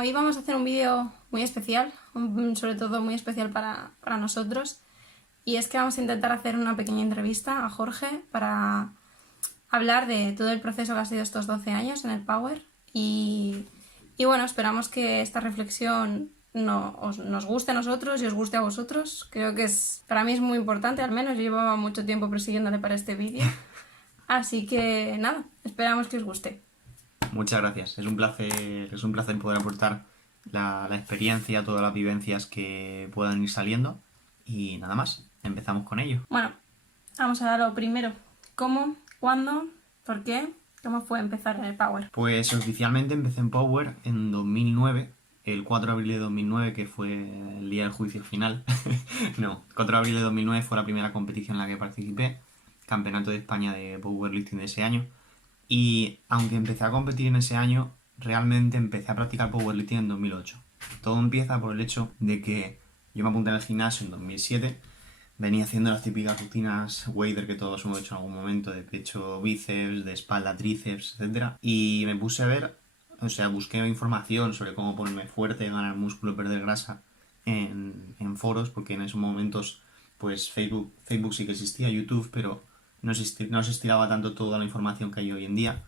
Bueno, hoy vamos a hacer un vídeo muy especial, sobre todo muy especial para nosotros. Y es que vamos a intentar hacer una pequeña entrevista a Jorge para hablar de todo el proceso que ha sido estos 12 años en el Power. Y bueno, esperamos que esta reflexión nos guste a nosotros y os guste a vosotros. Creo que para mí es muy importante, al menos yo llevaba mucho tiempo persiguiéndole para este vídeo. Así que nada, esperamos que os guste. Muchas gracias, es un placer poder aportar la experiencia, todas las vivencias que puedan ir saliendo y nada más, empezamos con ello. Bueno, vamos a lo primero. ¿Cómo? ¿Cuándo? ¿Por qué? ¿Cómo fue empezar en el Power? Pues oficialmente empecé en Power en 2009, el 4 de abril de 2009, que fue el día del juicio final. No, el 4 de abril de 2009 fue la primera competición en la que participé, Campeonato de España de Powerlifting de ese año. Y aunque empecé a competir en ese año, realmente empecé a practicar powerlifting en 2008. Todo empieza por el hecho de que yo me apunté en el gimnasio en 2007, venía haciendo las típicas rutinas wader que todos hemos hecho en algún momento, de pecho, bíceps, de espalda, tríceps, etc. Y me puse a ver, busqué información sobre cómo ponerme fuerte, ganar músculo, perder grasa en foros, porque en esos momentos pues Facebook sí que existía, YouTube, pero no se estiraba tanto toda la información que hay hoy en día.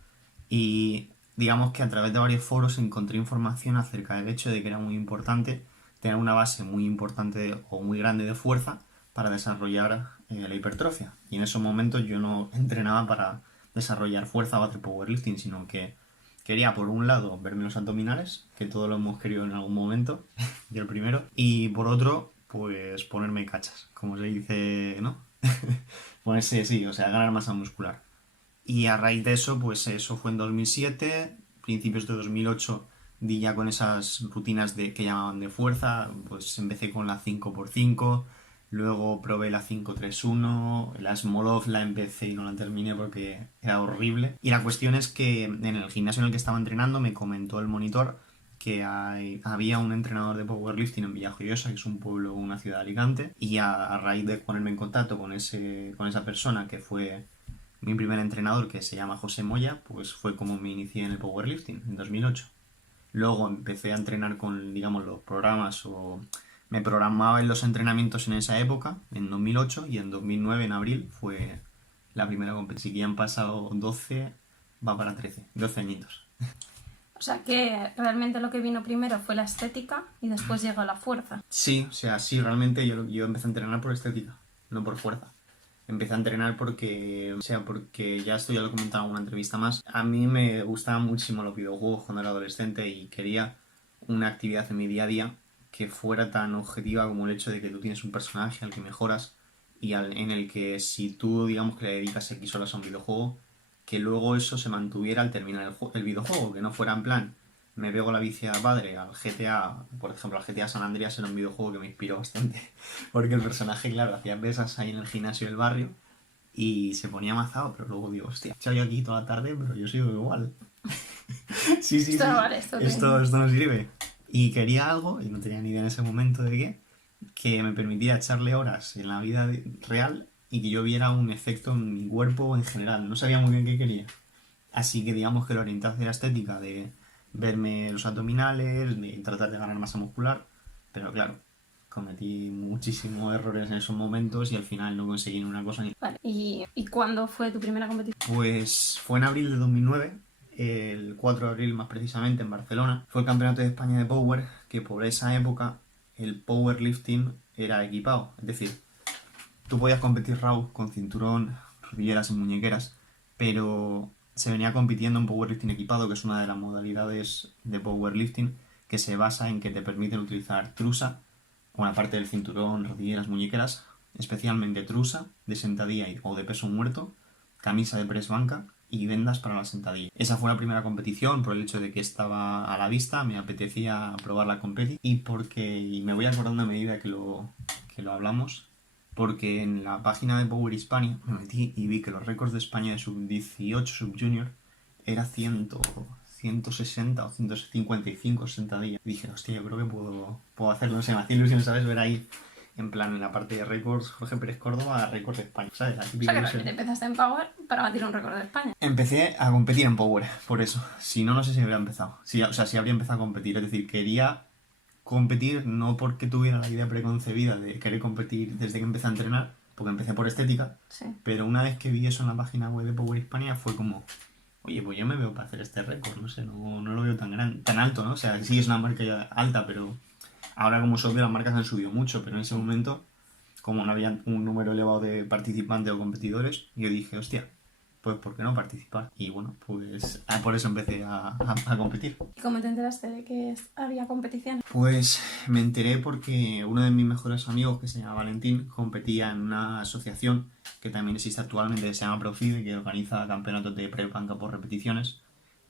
Y digamos que a través de varios foros encontré información acerca del hecho de que era muy importante tener una base muy importante o muy grande de fuerza para desarrollar la hipertrofia. Y en esos momentos yo no entrenaba para desarrollar fuerza o hacer powerlifting, sino que quería, por un lado, verme los abdominales, que todos lo hemos querido en algún momento, yo el primero, y por otro, pues ponerme cachas, como se dice, ¿no? Ponerse, sí, ganar masa muscular. Y a raíz de eso, pues eso fue en 2007, principios de 2008 di ya con esas rutinas que llamaban de fuerza, pues empecé con la 5x5, luego probé la 5-3-1, la Smolov la empecé y no la terminé porque era horrible. Y la cuestión es que en el gimnasio en el que estaba entrenando me comentó el monitor que había un entrenador de powerlifting en Villajoyosa, que es un pueblo, una ciudad de Alicante, y a raíz de ponerme en contacto con esa persona que fue mi primer entrenador, que se llama José Moya, pues fue como me inicié en el powerlifting, en 2008. Luego empecé a entrenar con, digamos, los programas o me programaba en los entrenamientos en esa época, en 2008, y en 2009, en abril, fue la primera competición. Que han pasado 12, va para 12 añitos. O sea que realmente lo que vino primero fue la estética y después llegó la fuerza. Sí, sí, realmente yo empecé a entrenar por estética, no por fuerza. Empecé a entrenar porque ya esto ya lo he comentado en una entrevista más. A mí me gustaban muchísimo los videojuegos cuando era adolescente y quería una actividad en mi día a día que fuera tan objetiva como el hecho de que tú tienes un personaje al que mejoras y en el que si tú, digamos, que le dedicas X horas a un videojuego, que luego eso se mantuviera al terminar el videojuego, que no fuera en plan, me pego la bici al padre, al GTA, por ejemplo, al GTA San Andreas era un videojuego que me inspiró bastante, porque el personaje, claro, hacía pesas ahí en el gimnasio del barrio y se ponía mazado, pero luego digo, hostia, he estado yo aquí toda la tarde, pero yo sigo igual. sí. Esto no vale, esto no sirve. Y quería algo, y no tenía ni idea en ese momento de qué, que me permitiera echarle horas en la vida real y que yo viera un efecto en mi cuerpo en general. No sabía muy bien qué quería. Así que digamos que lo orienté hacia la estética de verme los abdominales, de tratar de ganar masa muscular, pero claro, cometí muchísimos errores en esos momentos y al final no conseguí ni una cosa ni... Vale, ¿y cuándo fue tu primera competición? Pues fue en abril de 2009, el 4 de abril más precisamente, en Barcelona. Fue el Campeonato de España de Power, que por esa época el powerlifting era equipado. Es decir, tú podías competir raw con cinturón, rodilleras y muñequeras, pero se venía compitiendo en powerlifting equipado, que es una de las modalidades de powerlifting que se basa en que te permiten utilizar trusa, una parte del cinturón, rodilleras, muñequeras, especialmente trusa de sentadilla o de peso muerto, camisa de press banca y vendas para la sentadilla. Esa fue la primera competición por el hecho de que estaba a la vista, me apetecía probar la competición y me voy acordando a medida que lo hablamos, porque en la página de Power Hispania me metí y vi que los récords de España de sub-18, sub-junior era 160 o 155 sentadillas. Y dije, hostia, yo creo que puedo hacerlo. No sé, me hacía ilusión, ¿sabes? Ver ahí En plan, en la parte de récords, Jorge Pérez Córdoba, récords de España, ¿sabes? La O típica sea, que que se- realmente empezaste en Power para batir un récord de España. Empecé a competir en Power, por eso. Si no, no sé si habría empezado. Sí, o sea, si habría empezado a competir. Es decir, quería competir no porque tuviera la idea preconcebida de querer competir desde que empecé a entrenar, porque empecé por estética, Sí. pero una vez que vi eso en la página web de Power Hispania fue como, oye, pues yo me veo para hacer este récord, no sé, no lo veo tan alto, ¿no? O sea, sí es una marca ya alta, pero ahora como es obvio las marcas han subido mucho, pero en ese momento, como no había un número elevado de participantes o competidores, yo dije, hostia, pues ¿por qué no participar? Y bueno, pues por eso empecé a competir. ¿Y cómo te enteraste de que había competición? Pues me enteré porque uno de mis mejores amigos, que se llama Valentín, competía en una asociación que también existe actualmente, que se llama Profide, que organiza campeonatos de pre-banca por repeticiones.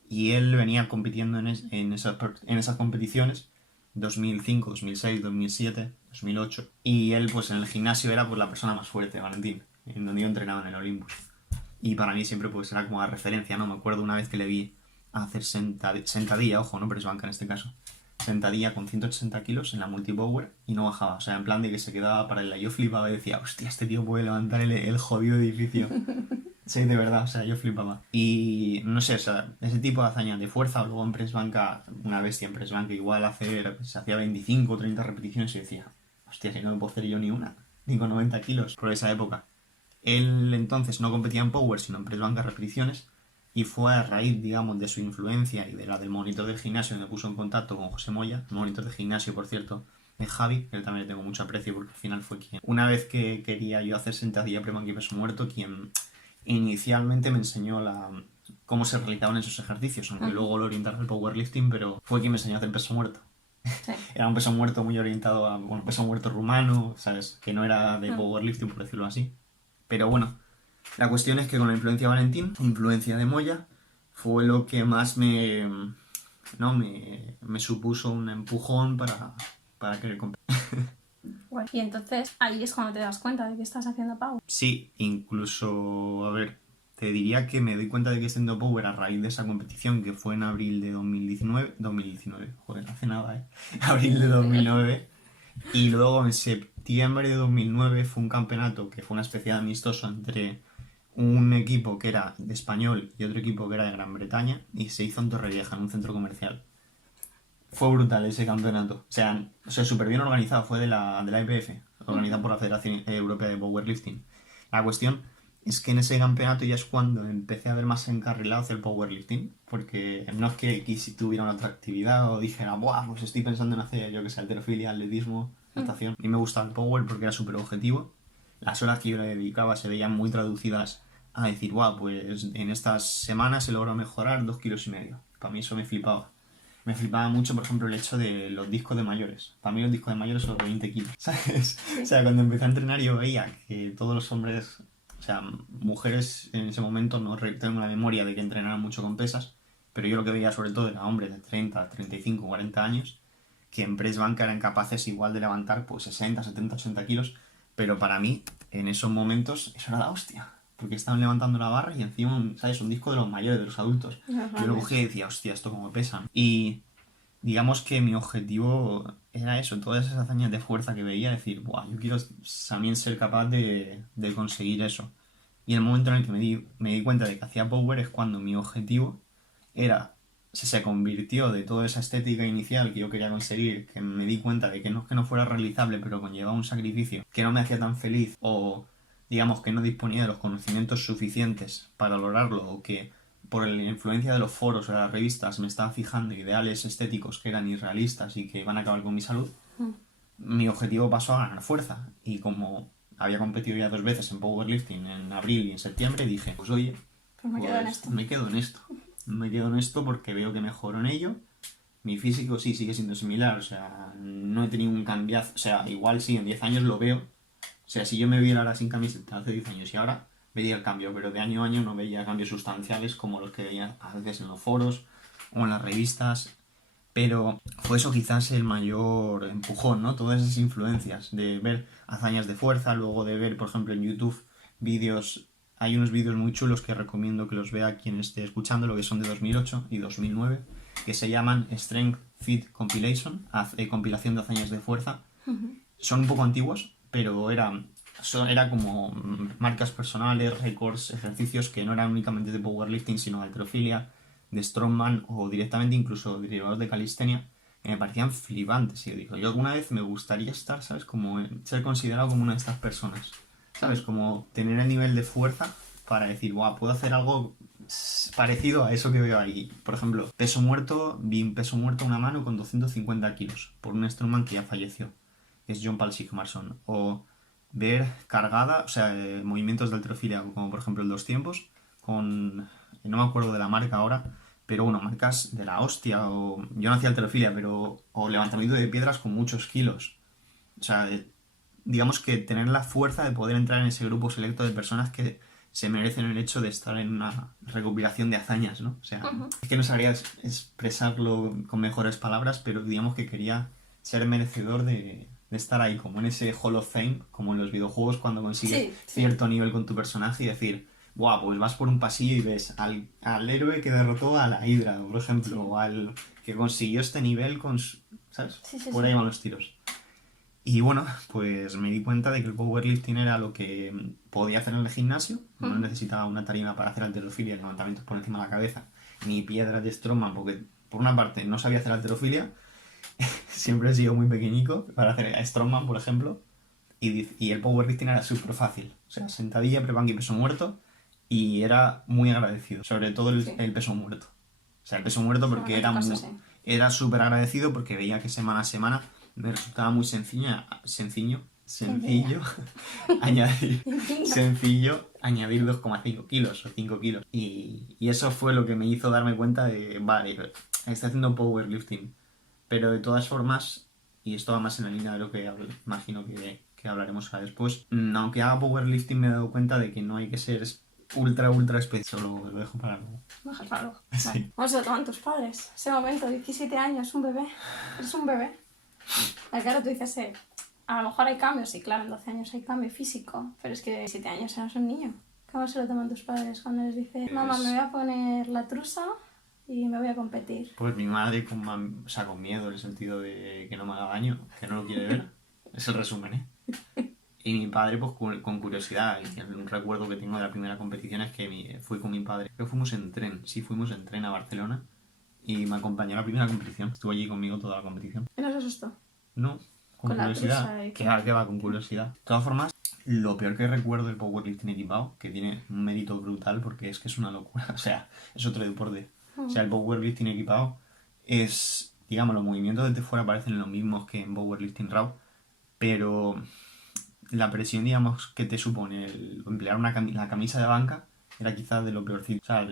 Y él venía compitiendo en esas competiciones 2005, 2006, 2007, 2008. Y él, pues en el gimnasio era pues la persona más fuerte, Valentín, en donde yo entrenaba en el Olympus. Y para mí siempre pues era como la referencia, ¿no? Me acuerdo una vez que le vi hacer sentadilla, ojo, no press banca en este caso, sentadilla con 180 kilos en la multipower y no bajaba. O sea, en plan de que se quedaba para el. Yo flipaba y decía, hostia, este tío puede levantar el jodido edificio. Sí, de verdad, o sea, yo flipaba. Y no sé, o sea, ese tipo de hazañas de fuerza, luego en press banca, una bestia en press banca, igual se hacía 25 o 30 repeticiones y decía, hostia, si no me puedo hacer yo ni una, ni con 90 kilos por esa época. Él entonces no competía en power, sino en press banca repeticiones. Y fue a raíz, digamos, de su influencia y de la del monitor del gimnasio que me puso en contacto con José Moya, el monitor de gimnasio, por cierto, de Javi, que también le tengo mucho aprecio porque al final fue quien, una vez que quería yo hacer sentadilla pre-banca y peso muerto, quien inicialmente me enseñó cómo se realizaban esos ejercicios, aunque luego lo orientaron al powerlifting, pero fue quien me enseñó a hacer peso muerto. Sí. Era un peso muerto muy orientado a, bueno, peso muerto rumano, ¿sabes? Que no era de powerlifting, por decirlo así. Pero bueno, la cuestión es que con la influencia de Valentín, influencia de Moya, fue lo que más me supuso un empujón para querer competir. Bueno, y entonces ahí es cuando te das cuenta de que estás haciendo Power. Sí, incluso, a ver, te diría que me doy cuenta de que estoy haciendo Power a raíz de esa competición que fue en abril de 2019, joder, hace nada, abril de 2009. Y luego en septiembre de 2009 fue un campeonato que fue una especie de amistoso entre un equipo que era de español y otro equipo que era de Gran Bretaña y se hizo en Torrevieja, en un centro comercial. Fue brutal ese campeonato. O sea, súper bien organizado, fue de la IPF, organizado por la Federación Europea de Powerlifting. La cuestión es que en ese campeonato ya es cuando empecé a ver más encarrilado hacia el powerlifting, porque no es que tuviera una otra actividad o dijera, buah, pues estoy pensando en hacer, yo que sé, halterofilia, atletismo, natación. A mí me gustaba el power porque era súper objetivo. Las horas que yo le dedicaba se veían muy traducidas a decir, buah, pues en estas semanas he logrado mejorar 2,5 kilos. Para mí eso me flipaba. Me flipaba mucho, por ejemplo, el hecho de los discos de mayores. Para mí los discos de mayores son de 20 kilos, ¿sabes? O sea, cuando empecé a entrenar yo veía que todos los hombres, o sea, mujeres en ese momento, no tengo la memoria de que entrenaran mucho con pesas, pero yo lo que veía sobre todo era hombres de 30, 35, 40 años que en press banca eran capaces igual de levantar pues 60, 70, 80 kilos, pero para mí, en esos momentos, eso era la hostia. Porque estaban levantando la barra y encima, ¿sabes? Un disco de los mayores, de los adultos. Yo lo cogía y decía, hostia, esto como pesa. Y digamos que mi objetivo era eso, todas esas hazañas de fuerza que veía, decir, buah, yo quiero también ser capaz de conseguir eso. Y en el momento en el que me di cuenta de que hacía power es cuando mi objetivo era, se convirtió de toda esa estética inicial que yo quería conseguir, que me di cuenta de que no fuera realizable, pero conllevaba un sacrificio, que no me hacía tan feliz o digamos que no disponía de los conocimientos suficientes para lograrlo o que por la influencia de los foros o de las revistas me estaba fijando ideales estéticos que eran irrealistas y que iban a acabar con mi salud, mi objetivo pasó a ganar fuerza. Y como había competido ya 2 veces en powerlifting en abril y en septiembre, dije, pues oye, Pues me quedo en esto. me quedo en esto. Me quedo en esto porque veo que mejoro en ello. Mi físico sí sigue siendo similar, o sea, no he tenido un cambiazo, o sea, igual sí, en 10 años lo veo. O sea, si yo me viera ahora sin camiseta hace 10 años y ahora, vería el cambio, pero de año a año no veía cambios sustanciales como los que veía a veces en los foros o en las revistas. Pero fue eso quizás el mayor empujón, ¿no? Todas esas influencias de ver hazañas de fuerza, luego de ver, por ejemplo, en YouTube vídeos. Hay unos vídeos muy chulos que recomiendo que los vea quien esté escuchando, lo que son de 2008 y 2009, que se llaman Strength Fit Compilation, compilación de hazañas de fuerza. son un poco antiguos, pero era como marcas personales, récords, ejercicios que no eran únicamente de powerlifting, sino de halterofilia, de strongman o directamente incluso derivados de calistenia, que me parecían flipantes. Y yo digo, yo alguna vez me gustaría estar, ¿sabes? Como ser considerado como una de estas personas, ¿sabes? Como tener el nivel de fuerza para decir, guau, puedo hacer algo parecido a eso que veo ahí. Por ejemplo, peso muerto, vi un peso muerto a una mano con 250 kilos por un strongman que ya falleció, que es John Paul Sigmarsson. O ver cargada, o sea, movimientos de halterofilia, como por ejemplo el 2 tiempos, con, no me acuerdo de la marca ahora, pero bueno, marcas de la hostia, o yo no hacía halterofilia, pero, o levantamiento de piedras con muchos kilos. O sea, digamos que tener la fuerza de poder entrar en ese grupo selecto de personas que se merecen el hecho de estar en una recopilación de hazañas, ¿no? O sea, es que no sabría expresarlo con mejores palabras, pero digamos que quería ser merecedor de estar ahí, como en ese Hall of Fame, como en los videojuegos cuando consigues cierto nivel con tu personaje y decir, guau, pues vas por un pasillo y ves al héroe que derrotó a la Hydra, por ejemplo, o al que consiguió este nivel con ¿sabes? Por ahí van los tiros. Y bueno, pues me di cuenta de que el powerlifting era lo que podía hacer en el gimnasio. No necesitaba una tarima para hacer halterofilia, levantamientos por encima de la cabeza, ni piedras de strongman, porque por una parte no sabía hacer halterofilia, siempre he sido muy pequeñico para hacer strongman, por ejemplo, y el powerlifting era súper fácil. O sea, sentadilla, pre-bank y peso muerto, y era muy agradecido, sobre todo el peso muerto. O sea, el peso muerto porque era súper agradecido porque veía que semana a semana me resultaba muy sencillo añadir 2,5 kilos o 5 kilos. Y eso fue lo que me hizo darme cuenta de, vale, estoy haciendo powerlifting. Pero de todas formas, y esto va más en la línea de lo que imagino que hablaremos ahora después, aunque haga powerlifting me he dado cuenta de que no hay que ser ultra especial. Lo dejo para luego. Dejas para luego. Sí. Vale. ¿Cómo se lo toman tus padres? Ese momento, 17 años, un bebé. Eres un bebé. Claro, tú dices, a lo mejor hay cambios, sí, claro, en 12 años hay cambio físico, pero es que 17 años eres un niño. ¿Cómo se lo toman tus padres cuando les dices, mamá, me voy a poner la trusa y me voy a competir? Pues mi madre con miedo, en el sentido de que no me haga daño, que no lo quiere ver. Es el resumen, ¿eh? Y mi padre, pues con curiosidad. Y un recuerdo que tengo de la primera competición es que fui con mi padre. Creo que fuimos en tren a Barcelona. Y me acompañó a la primera competición. Estuvo allí conmigo toda la competición. ¿Y no se asustó? No, con curiosidad. Que va con curiosidad. De todas formas, lo peor que recuerdo del powerlifting equipado, que tiene un mérito brutal porque es que es una locura. O sea, es otro deporte. O sea, el powerlifting equipado es, digamos, los movimientos desde fuera parecen los mismos que en powerlifting raw, pero la presión, digamos, que te supone el emplear la camisa de banca era quizás de lo peorcito. O sea,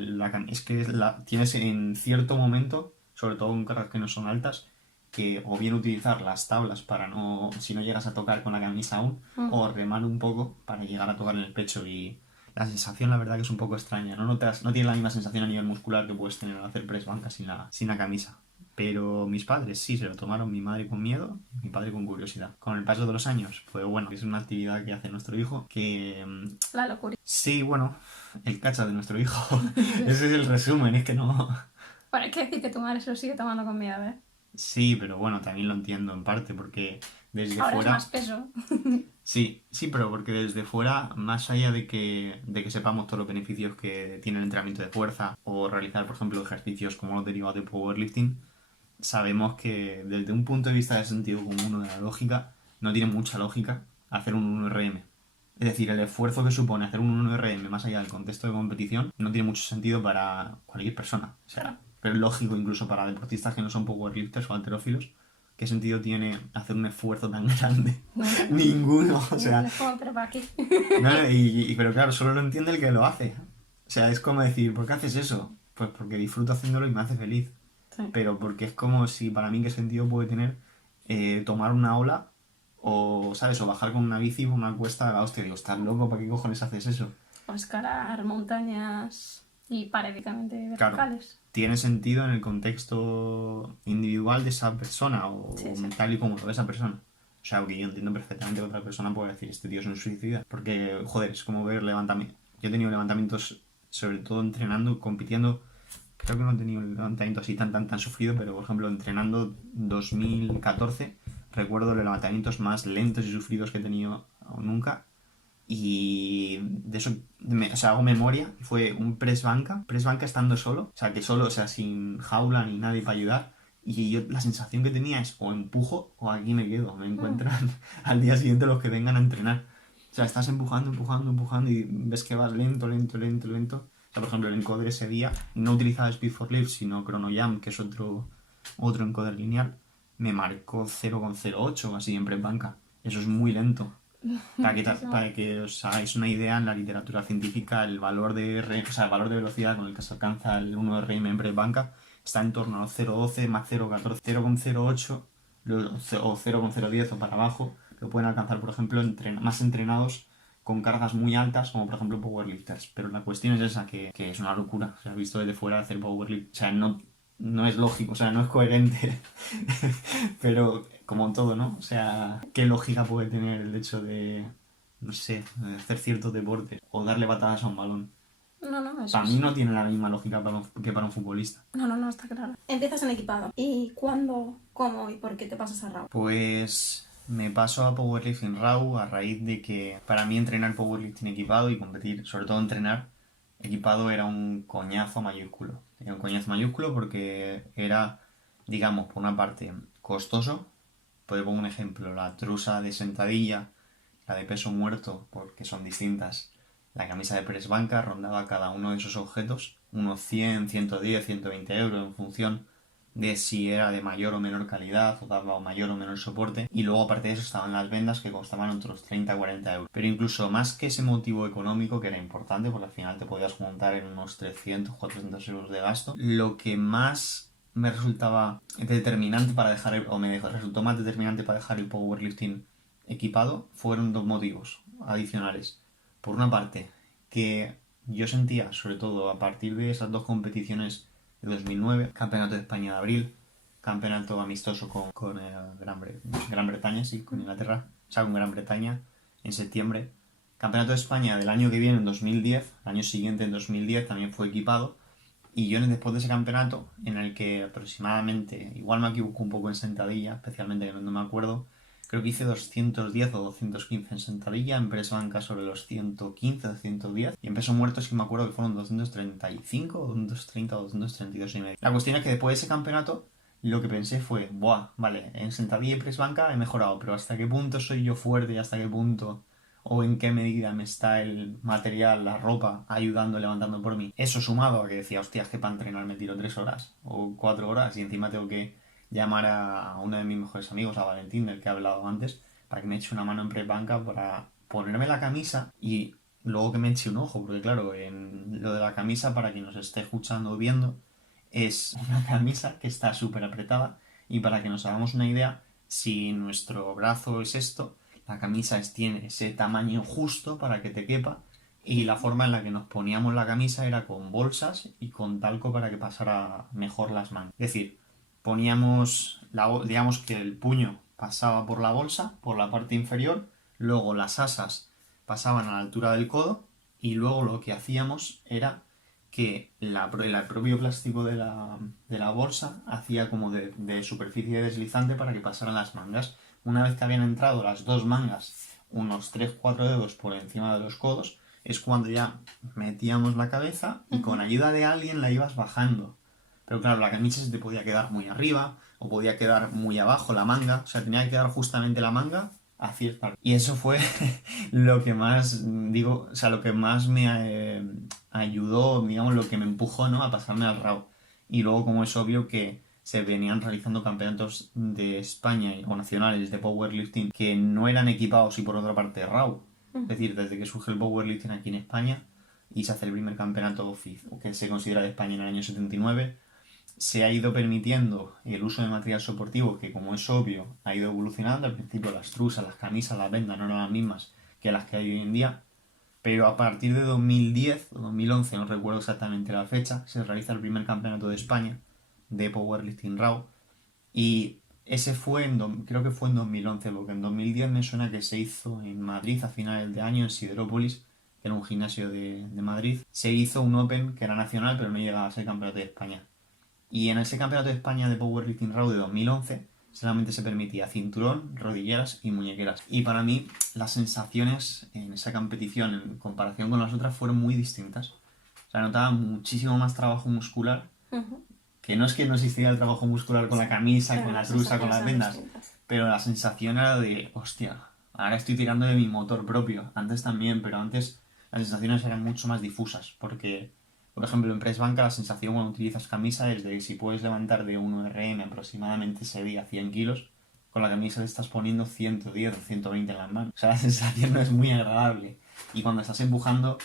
es que tienes en cierto momento, sobre todo en cargas que no son altas, que o bien utilizar las tablas para si no llegas a tocar con la camisa aún, o remar un poco para llegar a tocar en el pecho. Y la sensación, la verdad, que es un poco extraña. No tienes la misma sensación a nivel muscular que puedes tener al hacer press banca sin la camisa. Pero mis padres sí se lo tomaron, mi madre con miedo, mi padre con curiosidad. Con el paso de los años, pues bueno, es una actividad que hace nuestro hijo que... La locura. Sí, bueno, el cacha de nuestro hijo. Ese es el resumen, es que no... Bueno, hay que decir que tu madre se lo sigue tomando con miedo, ¿eh? Sí, pero bueno, también lo entiendo en parte, porque desde ahora fuera... es más peso. Sí, pero porque desde fuera, más allá de que sepamos todos los beneficios que tiene el entrenamiento de fuerza o realizar, por ejemplo, ejercicios como los derivados de powerlifting, sabemos que desde un punto de vista de sentido común o de la lógica, no tiene mucha lógica hacer un 1RM. Es decir, el esfuerzo que supone hacer un 1RM más allá del contexto de competición no tiene mucho sentido para cualquier persona. O sea, pero es lógico incluso para deportistas que no son powerlifters o halterófilos. ¿Qué sentido tiene hacer un esfuerzo tan grande? Ninguno, o sea... pero para aquí. Pero claro, solo lo entiende el que lo hace. O sea, es como decir, ¿por qué haces eso? Pues porque disfruto haciéndolo y me hace feliz. Sí. Pero porque es como si, para mí, ¿qué sentido puede tener tomar una ola o, ¿sabes? O bajar con una bici por una cuesta de la hostia? Digo, ¿estás loco? ¿Para qué cojones haces eso? O escalar montañas y paradójicamente verticales. Claro, tiene sentido en el contexto individual de esa persona o tal y como lo ve esa persona. O sea, que yo entiendo perfectamente que otra persona puede decir, este tío es un suicida. Porque, joder, es como ver levantamientos. Yo he tenido levantamientos, sobre todo entrenando, compitiendo. Creo que no he tenido un levantamiento así tan sufrido, pero por ejemplo, entrenando 2014, recuerdo los levantamientos más lentos y sufridos que he tenido nunca. Y de eso, o sea, hago memoria. Fue un press banca estando solo. O sea, que solo, o sea, sin jaula ni nadie para ayudar. Y yo la sensación que tenía es o empujo o aquí me quedo. Me encuentran al día siguiente los que vengan a entrenar. O sea, estás empujando y ves que vas lento. O sea, por ejemplo, el encoder ese día no utilizaba Speed for Lift, sino Chrono que es otro encoder lineal. Me marcó 0,08 así en press banca. Eso es muy lento. Para que os hagáis una idea, en la literatura científica el valor de velocidad con el que se alcanza el 1 RM en press banca está en torno a los 0,12 más 0,14, 0,08 o 0,010 o para abajo. Lo pueden alcanzar, por ejemplo, más entrenados con cargas muy altas, como por ejemplo powerlifters. Pero la cuestión es esa, que es una locura. O sea, visto desde fuera hacer powerlift, o sea, no es lógico, o sea, no es coherente. Pero como todo, ¿no? O sea, ¿qué lógica puede tener el hecho de, no sé, de hacer ciertos deportes o darle patadas a un balón? No, eso Para mí no tiene la misma lógica que para un futbolista. No, está claro. Empiezas en equipado. ¿Y cuándo, cómo y por qué te pasas a RAW? Pues me paso a powerlifting RAW a raíz de que para mí entrenar powerlifting equipado y competir, sobre todo entrenar equipado, era un coñazo mayúsculo. Era un coñazo mayúsculo porque era, digamos, por una parte costoso. Pues pongo un ejemplo, la trusa de sentadilla, la de peso muerto, porque son distintas. La camisa de press banca rondaba cada uno de esos objetos unos 100, 110, 120 euros en función de si era de mayor o menor calidad o daba mayor o menor soporte. Y luego aparte de eso estaban las vendas que costaban otros 30, 40 euros. Pero incluso más que ese motivo económico, que era importante porque al final te podías montar en unos 300, 400 euros de gasto, lo que más me resultaba determinante para dejar resultó más determinante para dejar el powerlifting equipado fueron dos motivos adicionales. Por una parte, que yo sentía, sobre todo a partir de esas dos competiciones de 2009, Campeonato de España de abril, campeonato amistoso con Gran Bretaña, sí, con Inglaterra, o sea, con Gran Bretaña en septiembre, Campeonato de España del año que viene, en 2010, el año siguiente, en 2010, también fue equipado. Y yo después de ese campeonato, en el que aproximadamente, igual me equivoco un poco en sentadilla, especialmente que no me acuerdo, creo que hice 210 o 215 en sentadilla, en press banca sobre los 115 o 110, y en peso muerto sí que me acuerdo que fueron 235 o 230 o 232 y medio. La cuestión es que después de ese campeonato, lo que pensé fue, buah, vale, en sentadilla y press banca he mejorado, pero ¿hasta qué punto soy yo fuerte y hasta qué punto o en qué medida me está el material, la ropa, ayudando, levantando por mí? Eso sumado a que decía, hostias, que para entrenar me tiro 3 horas o 4 horas y encima tengo que llamar a uno de mis mejores amigos, a Valentín, del que he hablado antes, para que me eche una mano en press banca para ponerme la camisa y luego que me eche un ojo, porque claro, en lo de la camisa, para quien nos esté escuchando o viendo, es una camisa que está súper apretada y para que nos hagamos una idea, si nuestro brazo es esto, la camisa tiene ese tamaño justo para que te quepa y la forma en la que nos poníamos la camisa era con bolsas y con talco para que pasara mejor las mangas. Es decir, poníamos, digamos que el puño pasaba por la bolsa, por la parte inferior, luego las asas pasaban a la altura del codo y luego lo que hacíamos era que el propio plástico de la bolsa hacía como de superficie deslizante para que pasaran las mangas. Una vez que habían entrado las dos mangas unos 3-4 dedos por encima de los codos, es cuando ya metíamos la cabeza y con ayuda de alguien la ibas bajando. Pero claro, la camisa se te podía quedar muy arriba o podía quedar muy abajo la manga, o sea, tenía que quedar justamente la manga a cierta. Y eso fue lo que más, lo que más me ayudó, digamos, lo que me empujó, ¿no?, a pasarme al RAW. Y luego, como es obvio que se venían realizando campeonatos de España o nacionales de powerlifting que no eran equipados y por otra parte RAW. Es decir, desde que surge el powerlifting aquí en España y se hace el primer campeonato que se considera de España en el año 79, se ha ido permitiendo el uso de material soportivo que, como es obvio, ha ido evolucionando. Al principio las trusas, las camisas, las vendas no eran las mismas que las que hay hoy en día, pero a partir de 2010 o 2011, no recuerdo exactamente la fecha, se realiza el primer campeonato de España de powerlifting RAW y ese creo que fue en 2011, porque en 2010 me suena que se hizo en Madrid a finales de año, en Siderópolis, que era un gimnasio de Madrid. Se hizo un Open que era nacional, pero no llegaba a ser campeonato de España. Y en ese campeonato de España de powerlifting RAW de 2011 solamente se permitía cinturón, rodilleras y muñequeras. Y para mí las sensaciones en esa competición en comparación con las otras fueron muy distintas. O sea, notaba muchísimo más trabajo muscular, que no es que no existiera el trabajo muscular con la camisa, Pero con la las trusa, con las sensaciones vendas, eran distintas. pero la sensación era de, hostia, ahora estoy tirando de mi motor propio. Antes también, pero antes las sensaciones eran mucho más difusas, porque, por ejemplo, en press banca la sensación cuando utilizas camisa es de si puedes levantar de 1 RM aproximadamente ese día 100 kilos, con la camisa le estás poniendo 110 o 120 en las manos. O sea, la sensación no es muy agradable. Y cuando estás empujando,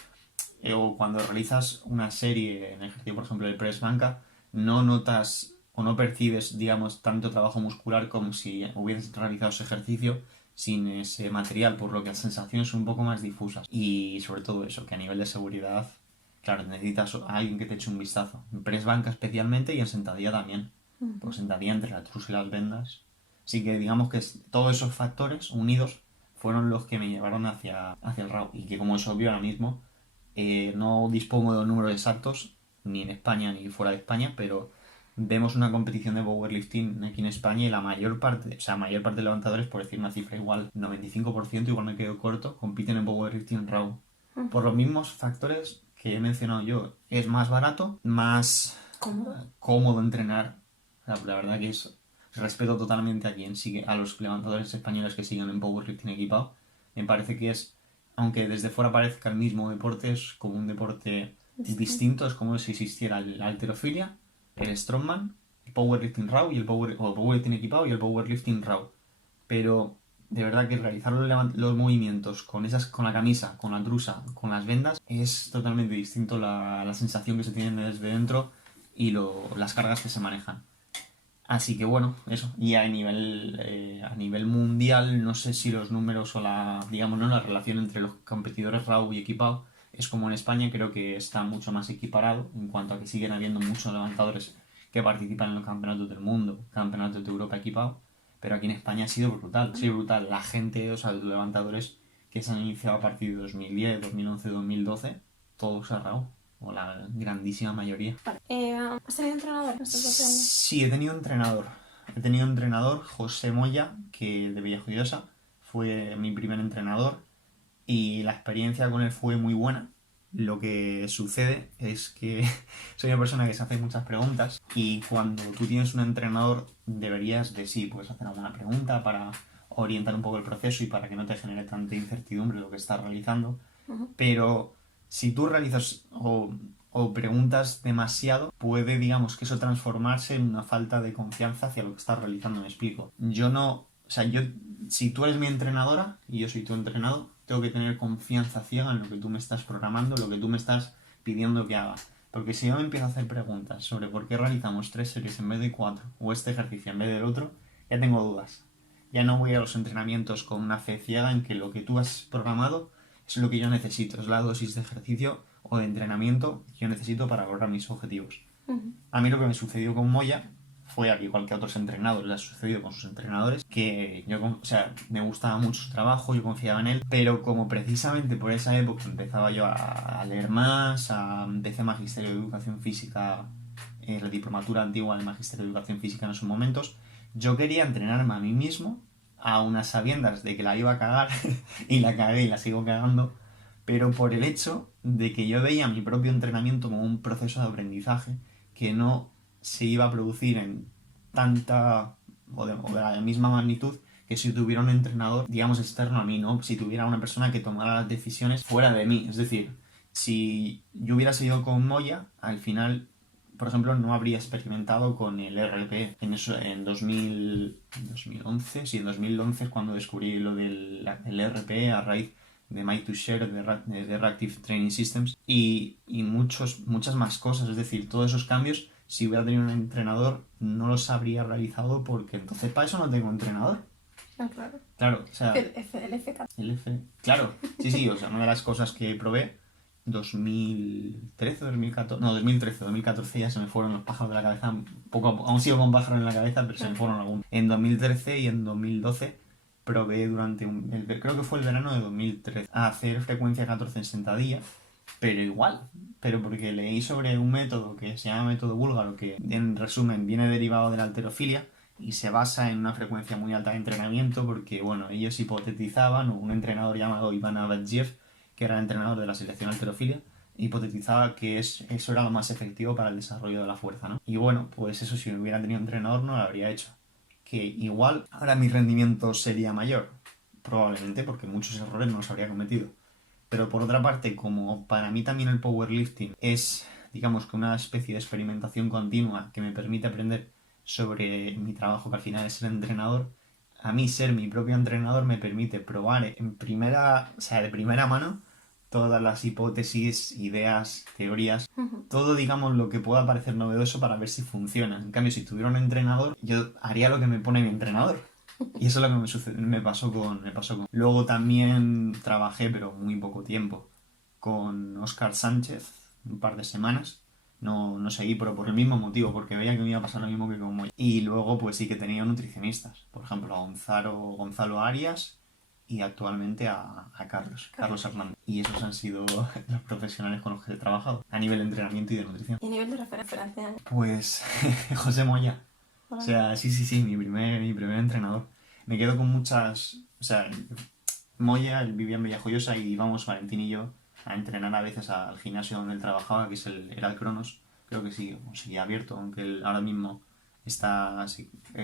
o cuando realizas una serie en ejercicio, por ejemplo, el press banca, no notas o no percibes, digamos, tanto trabajo muscular como si hubieras realizado ese ejercicio sin ese material, por lo que las sensaciones son un poco más difusas. Y sobre todo eso, que a nivel de seguridad, claro, necesitas a alguien que te eche un vistazo. En press banca especialmente y en sentadilla también. Pues sentadilla entre la trusa y las vendas. Así que digamos que todos esos factores unidos fueron los que me llevaron hacia el RAW. Y que como es obvio ahora mismo, no dispongo de los números exactos, ni en España ni fuera de España, pero vemos una competición de powerlifting aquí en España y mayor parte de levantadores, por decir una cifra igual, 95%, igual me quedo corto, compiten en powerlifting RAW. Por los mismos factores que he mencionado yo, es más barato, más cómodo entrenar. La verdad que respeto totalmente a quien sigue, a los levantadores españoles que siguen en powerlifting equipado. Me parece que aunque desde fuera parezca el mismo deporte, es como un deporte distinto, es como si existiera la halterofilia, el strongman, el powerlifting raw y el powerlifting equipado y el powerlifting raw. Pero de verdad que realizar los movimientos con la camisa, con la trusa, con las vendas, es totalmente distinto la sensación que se tiene desde dentro y las cargas que se manejan. Así que bueno, eso. Y a nivel mundial, no sé si los números o digamos, ¿no?, la relación entre los competidores RAW y equipado es como en España. Creo que está mucho más equiparado en cuanto a que siguen habiendo muchos levantadores que participan en los campeonatos del mundo, campeonatos de Europa equipado. Pero aquí en España ha sido brutal, ha sido brutal. La gente, o sea, los levantadores que se han iniciado a partir de 2010, 2011, 2012, todos a RAW. O la grandísima mayoría. ¿Has tenido entrenador estos 12 años? Sí, he tenido entrenador. He tenido entrenador, José Moya, que de Villajoyosa, fue mi primer entrenador y la experiencia con él fue muy buena. Lo que sucede es que soy una persona que se hace muchas preguntas y cuando tú tienes un entrenador deberías puedes hacer alguna pregunta para orientar un poco el proceso y para que no te genere tanta incertidumbre lo que estás realizando. Pero si tú realizas o preguntas demasiado, puede, digamos, que eso transformarse en una falta de confianza hacia lo que estás realizando, me explico. Si tú eres mi entrenadora y yo soy tu entrenador, tengo que tener confianza ciega en lo que tú me estás programando, lo que tú me estás pidiendo que haga. Porque si yo me empiezo a hacer preguntas sobre por qué realizamos 3 series en vez de 4, o este ejercicio en vez del otro, ya tengo dudas. Ya no voy a los entrenamientos con una fe ciega en que lo que tú has programado es lo que yo necesito, es la dosis de ejercicio o de entrenamiento que yo necesito para lograr mis objetivos. A mí lo que me sucedió con Moya fue, al igual que a otros entrenadores, le ha sucedido con sus entrenadores, que me gustaba mucho su trabajo, yo confiaba en él, pero como precisamente por esa época empezaba yo a leer más, empecé Magisterio de Educación Física, la diplomatura antigua de Magisterio de Educación Física en esos momentos, yo quería entrenarme a mí mismo, a unas sabiendas de que la iba a cagar, y la cagué y la sigo cagando, pero por el hecho de que yo veía mi propio entrenamiento como un proceso de aprendizaje que no se iba a producir en tanta o de la misma magnitud que si tuviera un entrenador, digamos, externo a mí, ¿no? Si tuviera una persona que tomara las decisiones fuera de mí. Es decir, si yo hubiera seguido con Moya, al final, por ejemplo, no habría experimentado con el RP. En 2011, sí, en 2011 es cuando descubrí lo del RP a raíz de Mike Tuchscherer, de Reactive Training Systems y muchas más cosas. Es decir, todos esos cambios, si hubiera tenido un entrenador, no los habría realizado porque entonces para eso no tengo entrenador. Ah, claro. Claro, o sea... El F. Claro, sí, o sea, una de las cosas que probé 2013, 2014... No, 2014 ya se me fueron los pájaros de la cabeza. Aún sigo con pájaros en la cabeza, pero se me fueron algunos. En 2013 y en 2012 probé creo que fue el verano de 2013 a hacer frecuencia 14 en sentadilla, pero porque leí sobre un método que se llama método búlgaro, que en resumen viene derivado de la halterofilia, y se basa en una frecuencia muy alta de entrenamiento porque, bueno, ellos hipotetizaban, o un entrenador llamado Ivan Abadjiev, que era el entrenador de la selección halterofilia, hipotetizaba que eso era lo más efectivo para el desarrollo de la fuerza, ¿no? Y bueno, pues eso si hubiera tenido un entrenador no lo habría hecho. Que igual ahora mi rendimiento sería mayor, probablemente, porque muchos errores no los habría cometido. Pero por otra parte, como para mí también el powerlifting es, digamos, que una especie de experimentación continua que me permite aprender sobre mi trabajo, que al final es ser entrenador, a mí ser mi propio entrenador me permite probar en primera, o sea, de primera mano todas las hipótesis, ideas, teorías, todo, digamos, lo que pueda parecer novedoso para ver si funciona. En cambio, si tuviera un entrenador, yo haría lo que me pone mi entrenador. Y eso es lo que me pasó con. Luego también trabajé, pero muy poco tiempo, con Óscar Sánchez, un par de semanas. No seguí, pero por el mismo motivo, porque veía que me iba a pasar lo mismo que con Moya. Y luego, pues sí que tenía nutricionistas. Por ejemplo, a Gonzalo Arias y actualmente a Carlos Hernández. Y esos han sido los profesionales con los que he trabajado a nivel de entrenamiento y de nutrición. ¿Y nivel de referencia? Pues José Moya. O sea, sí, mi primer entrenador. Me quedo con muchas... O sea, Moya, él vivía en Villajoyosa y íbamos Valentín y yo a entrenar a veces al gimnasio donde él trabajaba, que era el Cronos. Creo que sí, seguía abierto, aunque él ahora mismo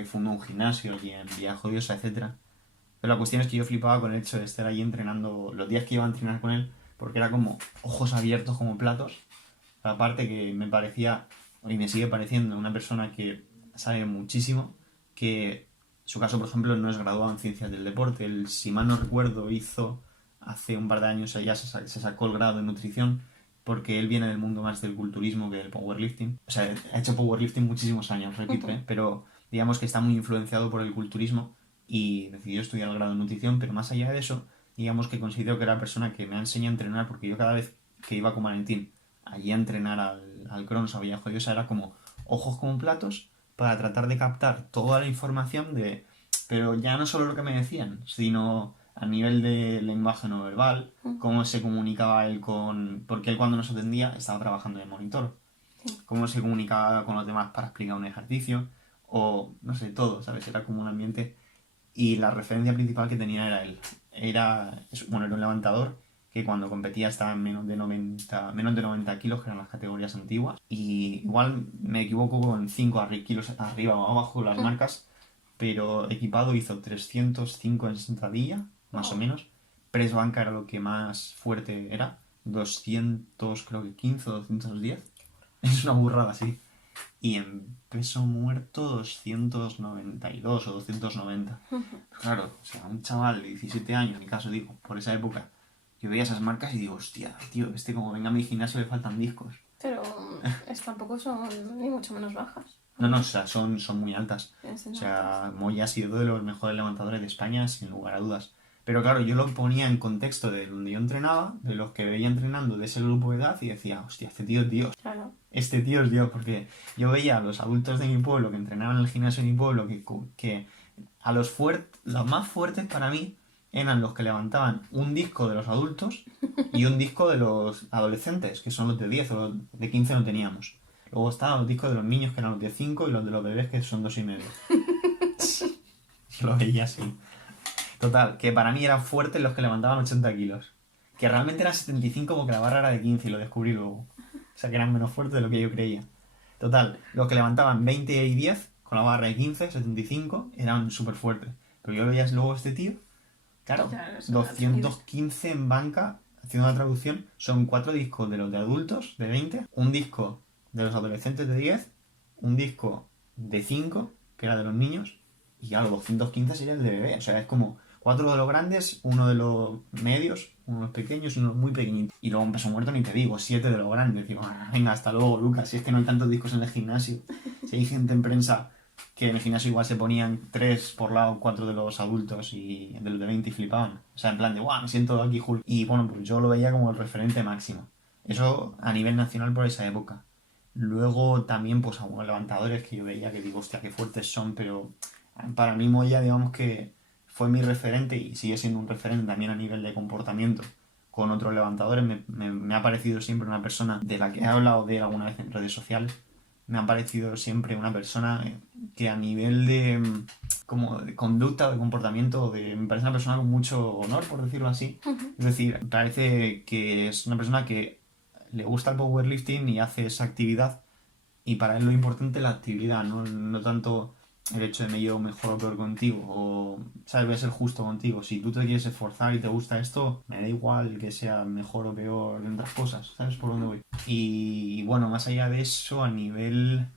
fundó un gimnasio allí en Villajoyosa, etcétera. Pero la cuestión es que yo flipaba con el hecho de estar allí entrenando los días que iba a entrenar con él, porque era como ojos abiertos como platos. Aparte que me parecía, y me sigue pareciendo, una persona que sabe muchísimo, que su caso, por ejemplo, no es graduado en ciencias del deporte. Él, si mal no recuerdo, hizo hace un par de años ya se sacó el grado de nutrición, porque él viene del mundo más del culturismo que del powerlifting. O sea, ha hecho powerlifting muchísimos años, repito, pero digamos que está muy influenciado por el culturismo y decidió estudiar el grado de nutrición, pero más allá de eso, digamos que considero que era la persona que me ha enseñado a entrenar, porque yo cada vez que iba con Valentín allí a entrenar al Cronos, a Villajoyosa, era como ojos como platos para tratar de captar toda la información pero ya no solo lo que me decían, sino a nivel de lenguaje no verbal, cómo se comunicaba él porque él cuando nos atendía estaba trabajando de monitor, cómo se comunicaba con los demás para explicar un ejercicio, o no sé, todo, ¿sabes? Era como un ambiente, y la referencia principal que tenía era él. Era un levantador que cuando competía estaba en menos de 90 kilos, que eran las categorías antiguas. Y igual me equivoco con 5 kilos arriba o abajo las marcas, pero equipado hizo 305 en sentadilla, más o menos. Press banca era lo que más fuerte era, 200, creo que 15 o 210. Es una burrada, sí. Y en peso muerto 292 o 290. Claro, o sea, un chaval de 17 años, en mi caso digo, por esa época, yo veía esas marcas y digo, hostia, tío, como venga a mi gimnasio le faltan discos. Pero tampoco son ni mucho menos bajas. No, o sea, son muy altas. O sea, Moya ha sido de los mejores levantadores de España, sin lugar a dudas. Pero claro, yo lo ponía en contexto de donde yo entrenaba, de los que veía entrenando de ese grupo de edad, y decía, hostia, este tío es Dios. Claro. Este tío es Dios, porque yo veía a los adultos de mi pueblo que entrenaban en el gimnasio de mi pueblo, que a los más fuertes para mí eran los que levantaban un disco de los adultos y un disco de los adolescentes, que son los de 10 o los de 15 no teníamos. Luego estaban los discos de los niños, que eran los de 5, y los de los bebés, que son 2,5. Yo lo veía así. Total, que para mí eran fuertes los que levantaban 80 kilos. Que realmente eran 75 porque la barra era de 15 y lo descubrí luego. O sea que eran menos fuertes de lo que yo creía. Total, los que levantaban 20 y 10 con la barra de 15, 75, eran súper fuertes. Pero yo veía luego este tío, claro, 215 en banca, haciendo la traducción, son 4 discos de los de adultos de 20, un disco de los adolescentes de 10, un disco de 5, que era de los niños, y ya los 215 sería el de bebé. O sea, es como 4 de los grandes, uno de los medios, uno de los pequeños y uno muy pequeñito. Y luego en peso muerto ni te digo, 7 de los grandes. Digo, venga, hasta luego, Lucas, si es que no hay tantos discos en el gimnasio. Si hay gente en prensa que en el gimnasio igual se ponían 3 por lado, 4 de los adultos y de los de 20 y flipaban. O sea, en plan de, guau, me siento aquí Hulk. Y bueno, pues yo lo veía como el referente máximo. Eso a nivel nacional por esa época. Luego también, pues, algunos levantadores que yo veía que digo, hostia, qué fuertes son, pero para mí Moya, digamos que fue mi referente y sigue siendo un referente también a nivel de comportamiento. Con otros levantadores me ha parecido siempre una persona de la que he hablado de él alguna vez en redes sociales, me ha parecido siempre una persona que a nivel de como de conducta o de comportamiento, me parece una persona con mucho honor, por decirlo así. Es decir, parece que es una persona que le gusta el powerlifting y hace esa actividad, y para él lo importante es la actividad, no tanto el hecho de me llevo mejor o peor contigo, o, ¿sabes? Voy a ser justo contigo. Si tú te quieres esforzar y te gusta esto, me da igual que sea mejor o peor en otras cosas, ¿sabes por dónde voy? Y bueno, más allá de eso, a nivel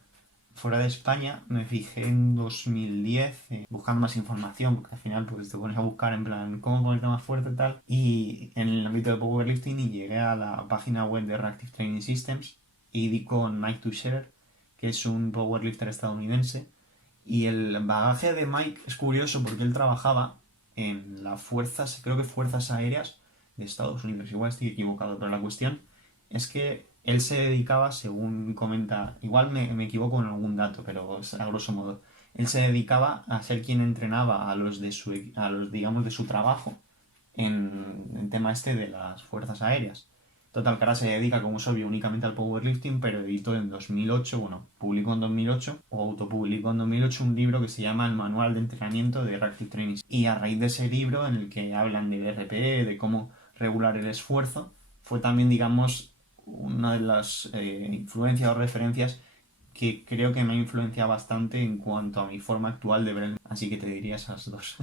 fuera de España, me fijé en 2010 buscando más información, porque al final pues te pones a buscar en plan cómo ponerte más fuerte y tal, y en el ámbito de powerlifting, y llegué a la página web de Reactive Training Systems y di con Mike Tuchscherer, que es un powerlifter estadounidense. Y el bagaje de Mike es curioso porque él trabajaba en las fuerzas, creo que fuerzas aéreas de Estados Unidos. Igual estoy equivocado, pero la cuestión es que él se dedicaba, según comenta, igual me equivoco en algún dato, pero es a grosso modo, él se dedicaba a ser quien entrenaba a los digamos, de su trabajo en tema este de las fuerzas aéreas. Total, que ahora se dedica, como es obvio, únicamente al powerlifting, pero editó en 2008, bueno, publicó en 2008 o autopublicó en 2008 un libro que se llama El Manual de Entrenamiento de Reactive Training. Y a raíz de ese libro, en el que hablan de RPE, de cómo regular el esfuerzo, fue también, digamos, una de las influencias o referencias que creo que me ha influenciado bastante en cuanto a mi forma actual de ver el... Así que te diría esas dos.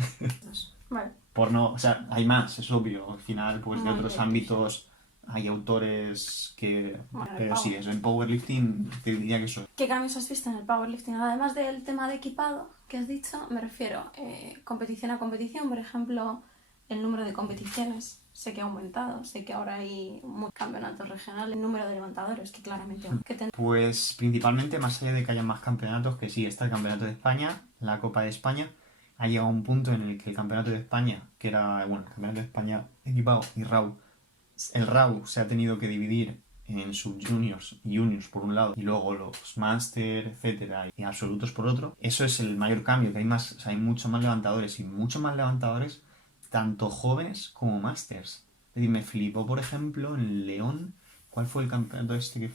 Vale. Por no, o sea, hay más, es obvio. Al final, pues de No, otros ámbitos hay autores que... Bueno, Pero sí, eso, en powerlifting te diría que eso. ¿Qué cambios has visto en el powerlifting? Además del tema de equipado que has dicho, me refiero competición a competición, por ejemplo, el número de competiciones sé que ha aumentado, sé que ahora hay muchos campeonatos regionales, el número de levantadores que claramente Pues principalmente, más allá de que haya más campeonatos, que sí, está el Campeonato de España, la Copa de España. Ha llegado un punto en el que el Campeonato de España, que era, bueno, el Campeonato de España equipado y RAW, el RAW se ha tenido que dividir en sub-juniors y juniors por un lado, y luego los master, etcétera, y absolutos por otro. Eso es el mayor cambio, que hay más, o sea, hay muchos más levantadores, y muchos más levantadores, tanto jóvenes como masters. Es decir, me flipó, por ejemplo, en León. ¿Cuál fue el campeonato este que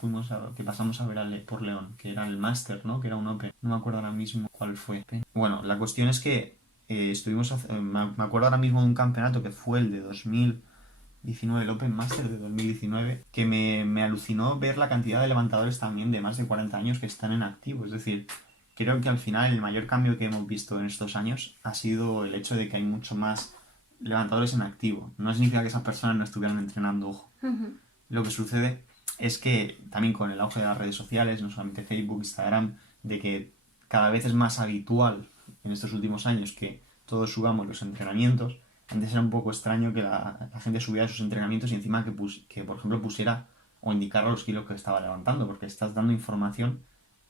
pasamos a ver por León? Que era el Master, ¿no? Que era un Open. No me acuerdo ahora mismo cuál fue. Bueno, la cuestión es que me acuerdo ahora mismo de un campeonato que fue el de 2019, el Open Master de 2019, que me alucinó ver la cantidad de levantadores también de más de 40 años que están en activo. Es decir, creo que al final el mayor cambio que hemos visto en estos años ha sido el hecho de que hay mucho más levantadores en activo. No significa que esas personas no estuvieran entrenando, ojo. Lo que sucede es que también con el auge de las redes sociales, no solamente Facebook, Instagram, de que cada vez es más habitual en estos últimos años que todos subamos los entrenamientos. Antes era un poco extraño que la gente subiera sus entrenamientos y encima que, por ejemplo, pusiera o indicara los kilos que estaba levantando, porque estás dando información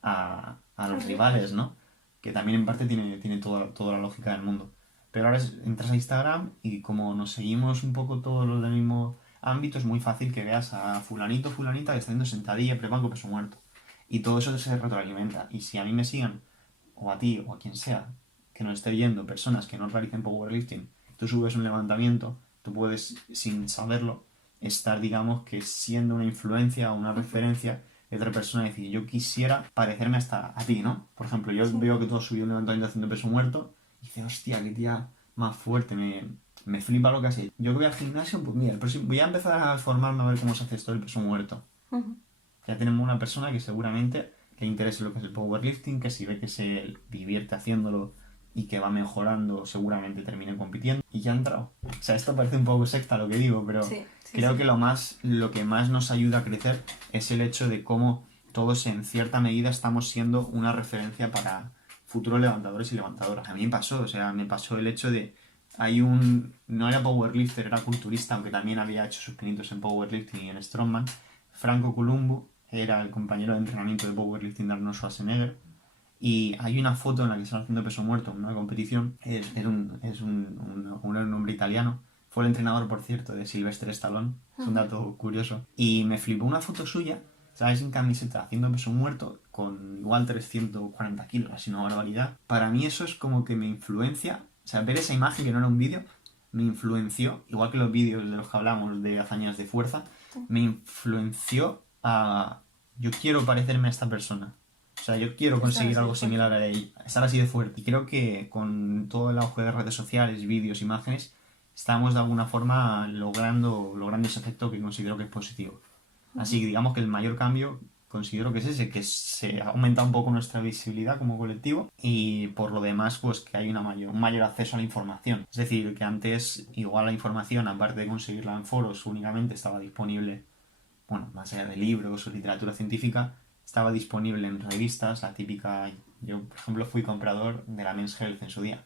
a los rivales, ¿no? Que también en parte tiene toda la lógica del mundo. Pero ahora entras a Instagram y como nos seguimos un poco todos los del mismo ámbito, es muy fácil que veas a fulanito, fulanita que está haciendo sentadilla, prebanco, peso muerto. Y todo eso se retroalimenta. Y si a mí me sigan, o a ti, o a quien sea, que nos esté viendo, personas que no realicen powerlifting, tú subes un levantamiento, tú puedes, sin saberlo, estar, digamos, que siendo una influencia o una referencia de otra persona y decir, yo quisiera parecerme hasta a ti, ¿no? Por ejemplo, yo veo que tú has subido un levantamiento haciendo peso muerto y dices, hostia, qué tía más fuerte, me flipa lo que has hecho. Yo que voy al gimnasio, pues mira, voy a empezar a formarme a ver cómo se hace esto del peso muerto. Ya tenemos una persona que seguramente le interese lo que es el powerlifting, que si ve que se divierte haciéndolo y que va mejorando, seguramente termine compitiendo. Y ya ha entrado. O sea, esto parece un poco secta lo que digo, pero creo que lo que más nos ayuda a crecer es el hecho de cómo todos en cierta medida estamos siendo una referencia para futuros levantadores y levantadoras. A mí me pasó, o sea, me pasó el hecho de no era powerlifter, era culturista, aunque también había hecho sus pinitos en powerlifting y en strongman. Franco Columbu era el compañero de entrenamiento de powerlifting de Arnold Schwarzenegger. Y hay una foto en la que están haciendo peso muerto en una competición. Es un hombre italiano. Fue el entrenador, por cierto, de Sylvester Stallone. Es un dato curioso. Y me flipó una foto suya, ¿sabes? En camiseta, haciendo peso muerto, con igual 340 kilos, así una barbaridad. Para mí eso es como que me influencia. O sea, ver esa imagen, que no era un vídeo, me influenció, igual que los vídeos de los que hablamos de hazañas de fuerza, me influenció a... Yo quiero parecerme a esta persona. sea, yo quiero conseguir algo similar a él, estar así de fuerte. Y creo que con todo el auge de redes sociales, vídeos, imágenes, estamos de alguna forma logrando ese efecto que considero que es positivo. Así que digamos que el mayor cambio considero que es ese, que se aumenta un poco nuestra visibilidad como colectivo y por lo demás pues que hay un mayor acceso a la información. Es decir, que antes igual la información, aparte de conseguirla en foros, únicamente estaba disponible, bueno, más allá de libros o literatura científica, estaba disponible en revistas, la típica... Yo, por ejemplo, fui comprador de la Men's Health en su día.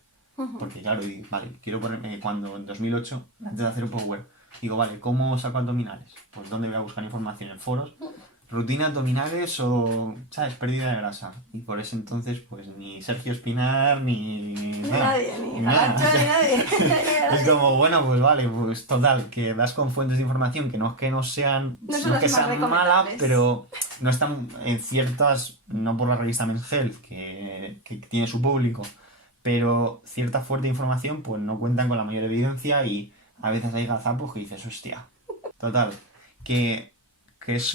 Porque claro, vale, quiero ponerme, cuando en 2008, antes de hacer un Power, digo, vale, ¿cómo saco abdominales? Pues ¿dónde voy a buscar información? ¿En foros? ¿Rutina abdominales o, sabes, pérdida de grasa? Y por ese entonces, pues ni Sergio Espinar, ni nadie, ni Nacho, ni nadie. Es como, bueno, pues vale, pues total, que das con fuentes de información que no sean, no que sean malas, pero no están en ciertas, no por la revista Men's Health, que tiene su público, pero cierta fuente de información pues no cuentan con la mayor evidencia y a veces hay gazapos que dices, hostia. Total,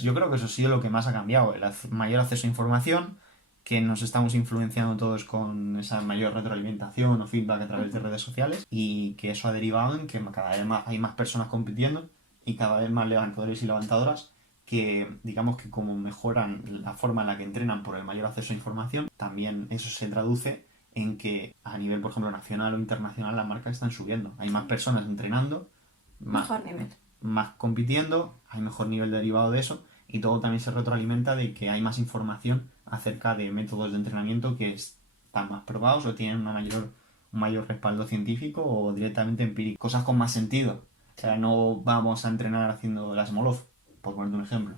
yo creo que eso ha sido lo que más ha cambiado, el mayor acceso a información, que nos estamos influenciando todos con esa mayor retroalimentación o feedback a través de redes sociales y que eso ha derivado en que cada vez más hay más personas compitiendo y cada vez más levantadores y levantadoras que digamos que como mejoran la forma en la que entrenan por el mayor acceso a información, también eso se traduce en que a nivel, por ejemplo, nacional o internacional las marcas están subiendo. Hay más personas entrenando, mejor nivel. Más compitiendo, hay mejor nivel derivado de eso y todo también se retroalimenta de que hay más información acerca de métodos de entrenamiento que están más probados o tienen un mayor respaldo científico o directamente empírico. Cosas con más sentido. O sea, no vamos a entrenar haciendo la Smolov, por ponerte un ejemplo,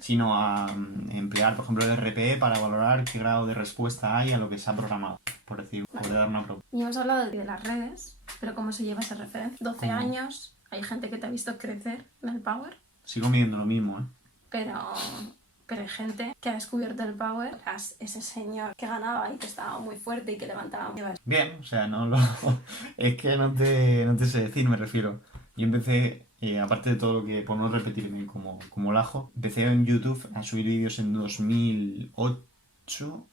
sino a emplear, por ejemplo, el RPE para valorar qué grado de respuesta hay a lo que se ha programado, por decir, poder dar una propuesta. Y hemos hablado de las redes, pero ¿cómo se lleva esa referencia? 12 años, hay gente que te ha visto crecer en el Power. Sigo midiendo lo mismo, Pero hay gente que ha descubierto el Power, ese señor que ganaba y que estaba muy fuerte y que levantaba... Bien, o sea, es que no te sé decir, me refiero. Yo empecé, aparte de todo lo que, por no repetirme como lajo, empecé en YouTube a subir vídeos en 2008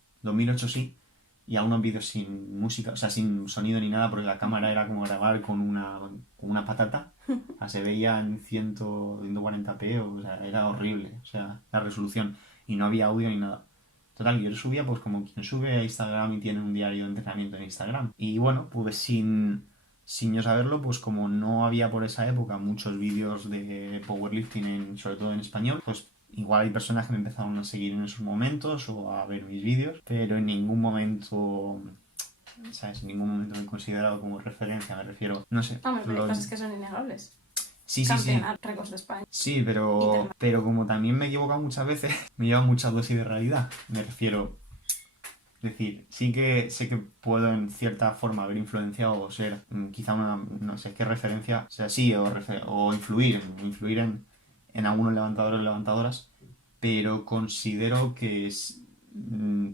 sí, y a unos vídeos sin música, o sea, sin sonido ni nada, porque la cámara era como grabar con una patata, o sea, se veía en 140p, o sea, era horrible, o sea, la resolución, y no había audio ni nada. Total, yo lo subía pues como quien sube a Instagram y tiene un diario de entrenamiento en Instagram. Y bueno, pues sin yo saberlo, pues como no había por esa época muchos vídeos de powerlifting, sobre todo en español, pues igual hay personas que me empezaron a seguir en esos momentos o a ver mis vídeos, pero en ningún momento, ¿sabes? En ningún momento me he considerado como referencia, me refiero, no sé. Hombre, pero hay cosas que son innegables. Sí. Récords de España. Sí, pero como también me he equivocado muchas veces, me lleva mucha dosis de realidad. Me refiero, es decir, sí que sé que puedo en cierta forma haber influenciado o ser quizá no sé qué referencia, o sea, sí, o influir en algunos levantadores o levantadoras, pero considero que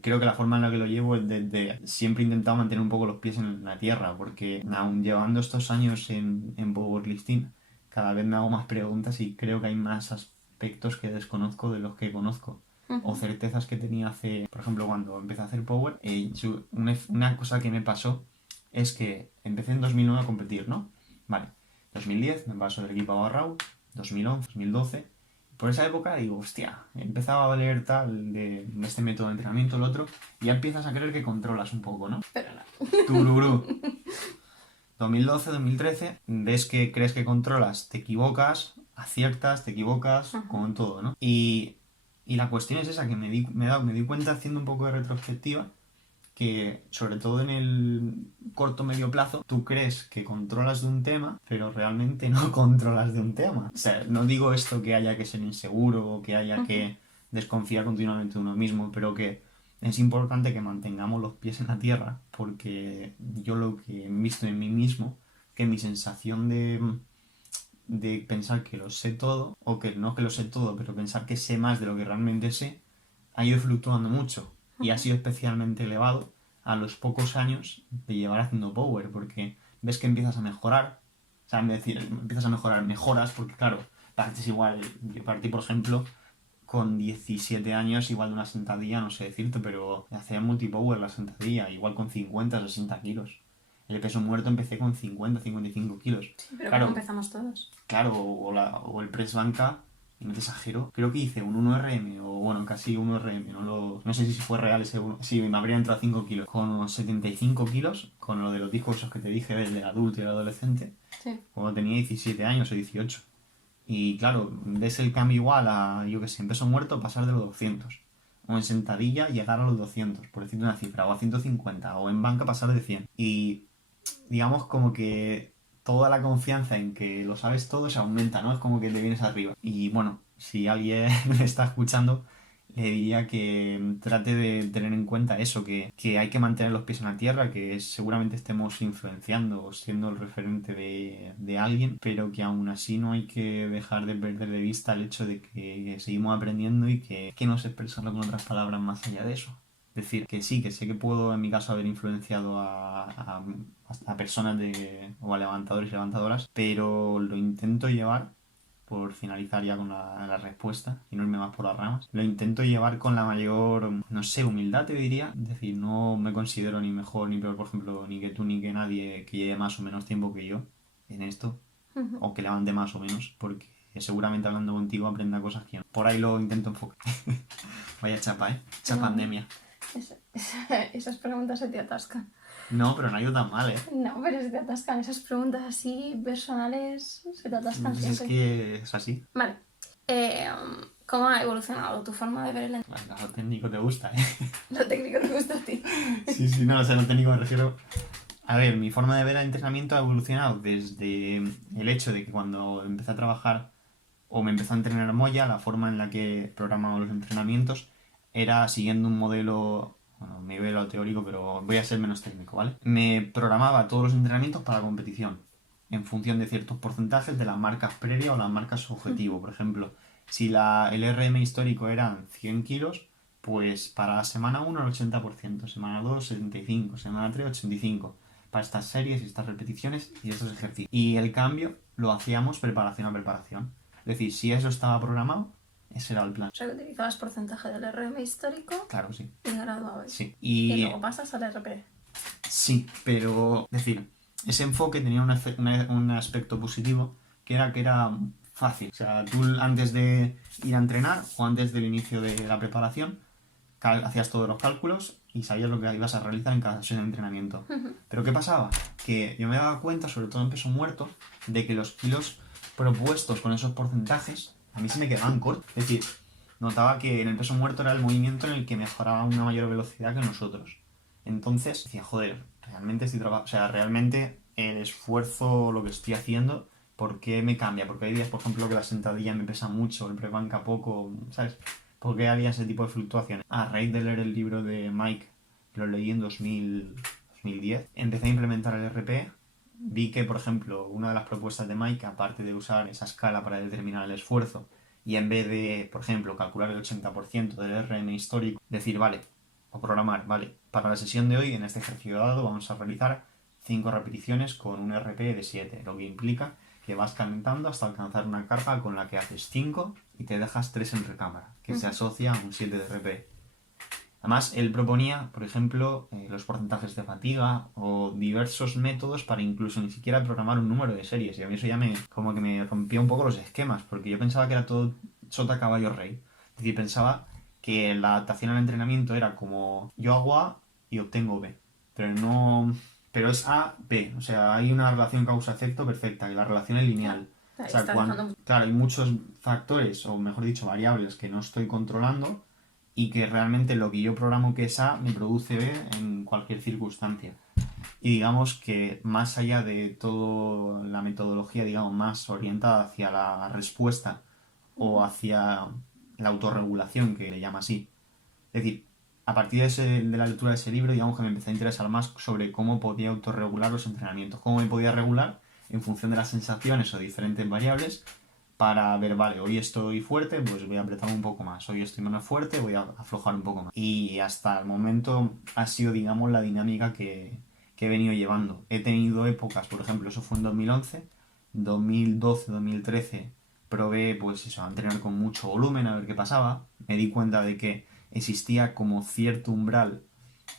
creo que la forma en la que lo llevo es siempre he intentado mantener un poco los pies en la tierra, porque aún llevando estos años en powerlifting, cada vez me hago más preguntas y creo que hay más aspectos que desconozco de los que conozco. O certezas que tenía por ejemplo, cuando empecé a hacer Power. Una cosa que me pasó es que empecé en 2009 a competir, ¿no? Vale, 2010 me paso del equipo a Barrau, 2011, 2012. Por esa época digo, hostia, empezaba a leer tal de este método de entrenamiento, el otro, y ya empiezas a creer que controlas un poco, ¿no? Pero no. Tururú. 2012, 2013, ves que crees que controlas, te equivocas, aciertas, te equivocas, como en todo, ¿no? Y la cuestión es esa, que me di cuenta haciendo un poco de retrospectiva, que sobre todo en el corto medio plazo, tú crees que controlas de un tema, pero realmente no controlas de un tema. O sea, no digo esto que haya que ser inseguro o que haya que desconfiar continuamente de uno mismo, pero que es importante que mantengamos los pies en la tierra, porque yo lo que he visto en mí mismo, que mi sensación de pensar que lo sé todo, o que no que lo sé todo, pero pensar que sé más de lo que realmente sé, ha ido fluctuando mucho y ha sido especialmente elevado a los pocos años de llevar haciendo Power, porque ves que empiezas a mejorar, o sea, en vez de decir, empiezas a mejorar, mejoras, porque claro, partes igual, yo partí por ejemplo con 17 años, igual de una sentadilla, no sé decirte, pero hacía multipower la sentadilla, igual con 50, 60 kilos. El peso muerto empecé con 50, 55 kilos. Sí, pero claro, como empezamos todos. Claro, o el press banca, y no te exagero, creo que hice un 1RM, o bueno, casi 1RM, no sé si fue real ese 1, sí, me habría entrado 5 kilos, con unos 75 kilos, con lo de los discos esos que te dije, el del adulto y el adolescente, Sí. cuando tenía 17 años o 18. Y claro, ves el cambio igual a, yo que sé, en peso muerto pasar de los 200. O en sentadilla llegar a los 200, por decirte una cifra, o a 150, o en banca pasar de 100. Y digamos como que toda la confianza en que lo sabes todo se aumenta, ¿no? Es como que te vienes arriba. Y bueno, si alguien me está escuchando, le diría que trate de tener en cuenta eso, que hay que mantener los pies en la tierra, que seguramente estemos influenciando o siendo el referente de alguien, pero que aún así no hay que dejar de perder de vista el hecho de que seguimos aprendiendo y que no sé expresarlo con otras palabras más allá de eso. Decir que sí, que sé que puedo en mi caso haber influenciado a personas o a levantadores y levantadoras, pero lo intento llevar, por finalizar ya con la respuesta y no irme más por las ramas, lo intento llevar con la mayor, no sé, humildad te diría. Es decir, no me considero ni mejor ni peor, por ejemplo, ni que tú ni que nadie que lleve más o menos tiempo que yo en esto, o que levante más o menos, porque seguramente hablando contigo aprenda cosas que yo no. Por ahí lo intento enfocar. Vaya chapa, ¿eh? Chapandemia. Esas preguntas se te atascan. No, pero no ha ido tan mal, ¿eh? No, pero se te atascan. Esas preguntas así personales se te atascan Pues siempre. es que es así. Vale. ¿Cómo ha evolucionado tu forma de ver el Venga, lo técnico te gusta, ¿eh? Lo técnico te gusta a ti? Sí, no, o sea, lo técnico me refiero. A ver, mi forma de ver el entrenamiento ha evolucionado desde el hecho de que cuando empecé a trabajar o me empezó a entrenar Moya, la forma en la que programaba los entrenamientos era siguiendo un modelo, bueno, me veo lo teórico, pero voy a ser menos técnico, ¿vale? Me programaba todos los entrenamientos para la competición, en función de ciertos porcentajes de las marcas previas o las marcas objetivo. Por ejemplo, si el RM histórico eran 100 kilos, pues para la semana 1 el 80%, semana 2 75, semana 3 85, para estas series y estas repeticiones y estos ejercicios. Y el cambio lo hacíamos preparación a preparación. Es decir, si eso estaba programado, ese era el plan. O sea, que utilizabas porcentaje del RM histórico Claro, sí. y graduabas. Sí. Y luego pasas al RP. Sí, pero, es decir, ese enfoque tenía un aspecto positivo que era fácil. O sea, tú antes de ir a entrenar o antes del inicio de la preparación, hacías todos los cálculos y sabías lo que ibas a realizar en cada sesión de entrenamiento. Pero ¿qué pasaba? Que yo me daba cuenta, sobre todo en peso muerto, de que los kilos propuestos con esos porcentajes a mí se me quedaban cortos. Es decir, notaba que en el peso muerto era el movimiento en el que mejoraba una mayor velocidad que nosotros. Entonces decía, joder, realmente estoy trabajando, o sea, realmente el esfuerzo, lo que estoy haciendo, ¿por qué me cambia? Porque hay días, por ejemplo, que la sentadilla me pesa mucho, el pre-banca poco, ¿sabes? ¿Por qué había ese tipo de fluctuaciones? A raíz de leer el libro de Mike, que lo leí en 2010, empecé a implementar el RP. Vi que, por ejemplo, una de las propuestas de Mike, aparte de usar esa escala para determinar el esfuerzo, y en vez de, por ejemplo, calcular el 80% del RM histórico, decir, vale, o programar, vale, para la sesión de hoy, en este ejercicio dado, vamos a realizar 5 repeticiones con un RP de 7, lo que implica que vas calentando hasta alcanzar una carga con la que haces 5 y te dejas 3 en recámara, que se asocia a un 7 de RP. Además, él proponía, por ejemplo, los porcentajes de fatiga o diversos métodos para incluso ni siquiera programar un número de series. Y a mí eso ya como que me rompía un poco los esquemas, porque yo pensaba que era todo sota caballo rey. Es decir, pensaba que la adaptación al entrenamiento era como yo hago A y obtengo B. Pero es A, B. O sea, hay una relación causa-efecto perfecta, y la relación es lineal. Claro, O sea, claro, hay muchos factores, o mejor dicho, variables que no estoy controlando y que realmente lo que yo programo que es A me produce B en cualquier circunstancia. Y digamos que más allá de toda la metodología, digamos, más orientada hacia la respuesta o hacia la autorregulación, que le llama así. Es decir, a partir de la lectura de ese libro, digamos que me empecé a interesar más sobre cómo podía autorregular los entrenamientos, cómo me podía regular en función de las sensaciones o diferentes variables para ver, vale, hoy estoy fuerte, pues voy a apretar un poco más, hoy estoy menos fuerte, voy a aflojar un poco más. Y hasta el momento ha sido, digamos, la dinámica que he venido llevando. He tenido épocas, por ejemplo, eso fue en 2011, 2012, 2013, probé, pues eso, a entrenar con mucho volumen, a ver qué pasaba. Me di cuenta de que existía como cierto umbral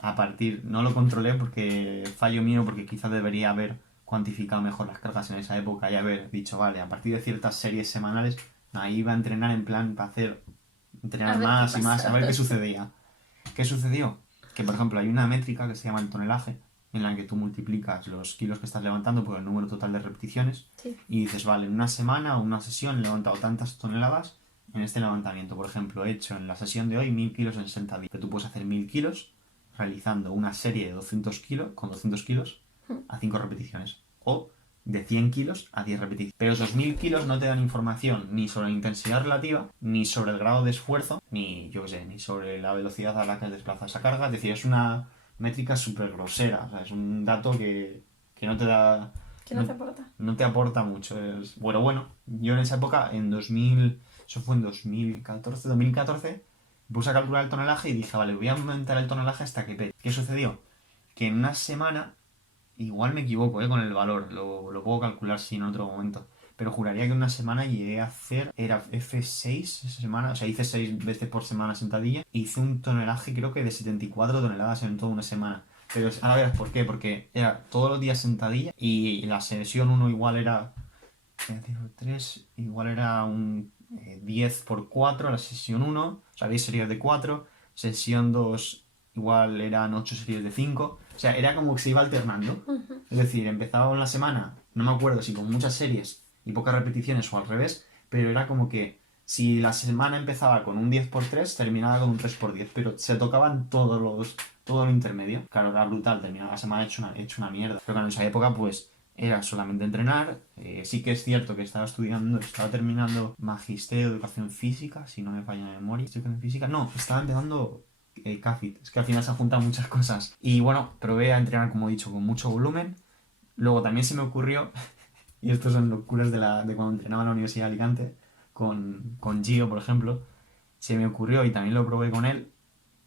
a partir... No lo controlé porque fallo mío, porque quizás debería haber cuantificado mejor las cargas en esa época y haber dicho, vale, a partir de ciertas series semanales, ahí iba a entrenar en plan para entrenar más y más, a ver qué sucedía. ¿Qué sucedió? Que, por ejemplo, hay una métrica que se llama el tonelaje, en la que tú multiplicas los kilos que estás levantando por el número total de repeticiones y dices, vale, en una semana o una sesión he levantado tantas toneladas en este levantamiento. Por ejemplo, he hecho en la sesión de hoy 1000 kilos en 60 días. Que tú puedes hacer 1000 kilos realizando una serie de 200 kilos, con 200 kilos a 5 repeticiones. O de 100 kilos a 10 repeticiones. Pero esos 1000 kilos no te dan información ni sobre la intensidad relativa, ni sobre el grado de esfuerzo, ni, yo qué sé, ni sobre la velocidad a la que desplaza esa carga. Es decir, es una métrica súper grosera. O sea, es un dato que no te da... Que no te aporta. No te aporta mucho. Bueno, yo en esa época, en 2000... Eso fue en 2014, me puse a calcular el tonelaje y dije, vale, voy a aumentar el tonelaje hasta que pegue. ¿Qué sucedió? Que en una semana... Igual me equivoco con el valor, lo puedo calcular si en otro momento. Pero juraría que en una semana llegué a hacer, era F6 esa semana, o sea, hice 6 veces por semana sentadilla. Hice un tonelaje creo que de 74 toneladas en toda una semana. Pero ahora verás por qué, porque era todos los días sentadilla y la sesión 1 igual era... 3, igual era un 10 por 4 la sesión 1, o sea, 10 series de 4, sesión 2 igual eran 8 series de 5, o sea, era como que se iba alternando. Es decir, empezaba una semana, no me acuerdo si con muchas series y pocas repeticiones o al revés, pero era como que si la semana empezaba con un 10 por 3, terminaba con un 3 por 10, pero se tocaban todo lo intermedio. Claro, era brutal, terminaba la semana hecho una mierda. Pero claro, en esa época, pues, era solamente entrenar. Sí que es cierto que estaba terminando magisterio de educación física, si no me falla la memoria. ¿Educación física? No, estaba empezando CAFIT. Es que al final se juntan muchas cosas. Y bueno, probé a entrenar, como he dicho, con mucho volumen. Luego también se me ocurrió, y estos son locuras de cuando entrenaba en la Universidad de Alicante, con Gio, por ejemplo, se me ocurrió, y también lo probé con él,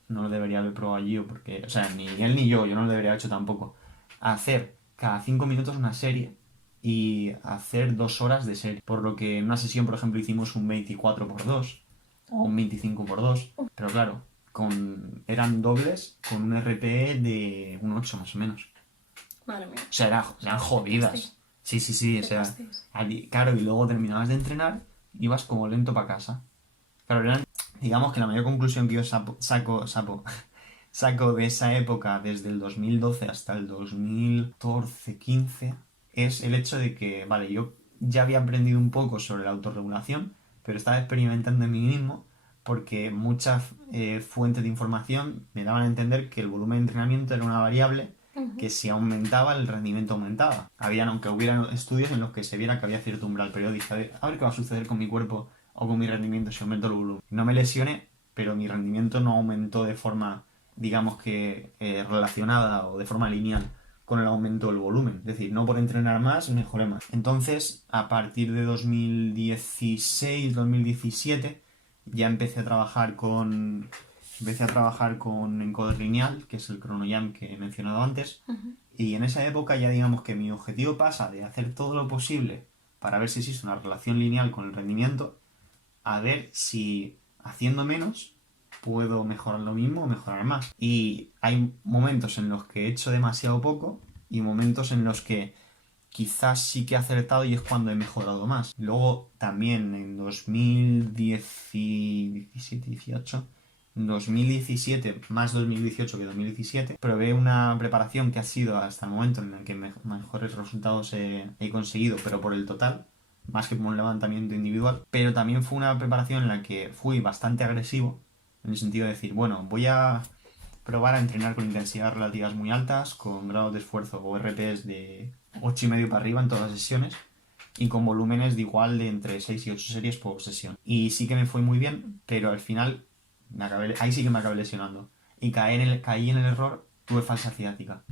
no lo debería haber probado a Gio, porque, o sea, ni él ni yo no lo debería haber hecho tampoco, hacer cada 5 minutos una serie y hacer 2 horas de serie. Por lo que en una sesión, por ejemplo, hicimos un 24x2 o un 25x2, pero claro, eran dobles con un RPE de un 8 más o menos. Madre mía. O sea, eran jodidas. Sí, o sea, claro, y luego terminabas de entrenar, ibas como lento para casa. Claro, digamos que la mayor conclusión que yo saco de esa época, desde el 2012 hasta el 2014-15, es el hecho de que, vale, yo ya había aprendido un poco sobre la autorregulación, pero estaba experimentando en mí mismo porque muchas fuentes de información me daban a entender que el volumen de entrenamiento era una variable que si aumentaba, el rendimiento aumentaba. Aunque hubieran estudios en los que se viera que había cierto umbral, pero yo dije, a ver qué va a suceder con mi cuerpo o con mi rendimiento si aumento el volumen. No me lesioné, pero mi rendimiento no aumentó de forma, digamos que relacionada o de forma lineal con el aumento del volumen. Es decir, no por entrenar más, mejoré más. Entonces, a partir de 2016-2017, ya empecé a trabajar con encoder lineal, que es el ChronoJam que he mencionado antes. Y en esa época ya digamos que mi objetivo pasa de hacer todo lo posible para ver si existe una relación lineal con el rendimiento, a ver si haciendo menos puedo mejorar lo mismo o mejorar más. Y hay momentos en los que he hecho demasiado poco y momentos en los que quizás sí que he acertado y es cuando he mejorado más. Luego también en 2017, más 2018 que 2017, probé una preparación que ha sido hasta el momento en el que mejores resultados he conseguido, pero por el total, más que por un levantamiento individual. Pero también fue una preparación en la que fui bastante agresivo, en el sentido de decir, bueno, voy a probar a entrenar con intensidades relativas muy altas, con grados de esfuerzo o RPs de 8,5 para arriba en todas las sesiones, y con volúmenes de igual de entre 6 y 8 series por sesión. Y sí que me fue muy bien, pero al final ahí sí que me acabé lesionando. Y caí en el error, tuve falsa ciática.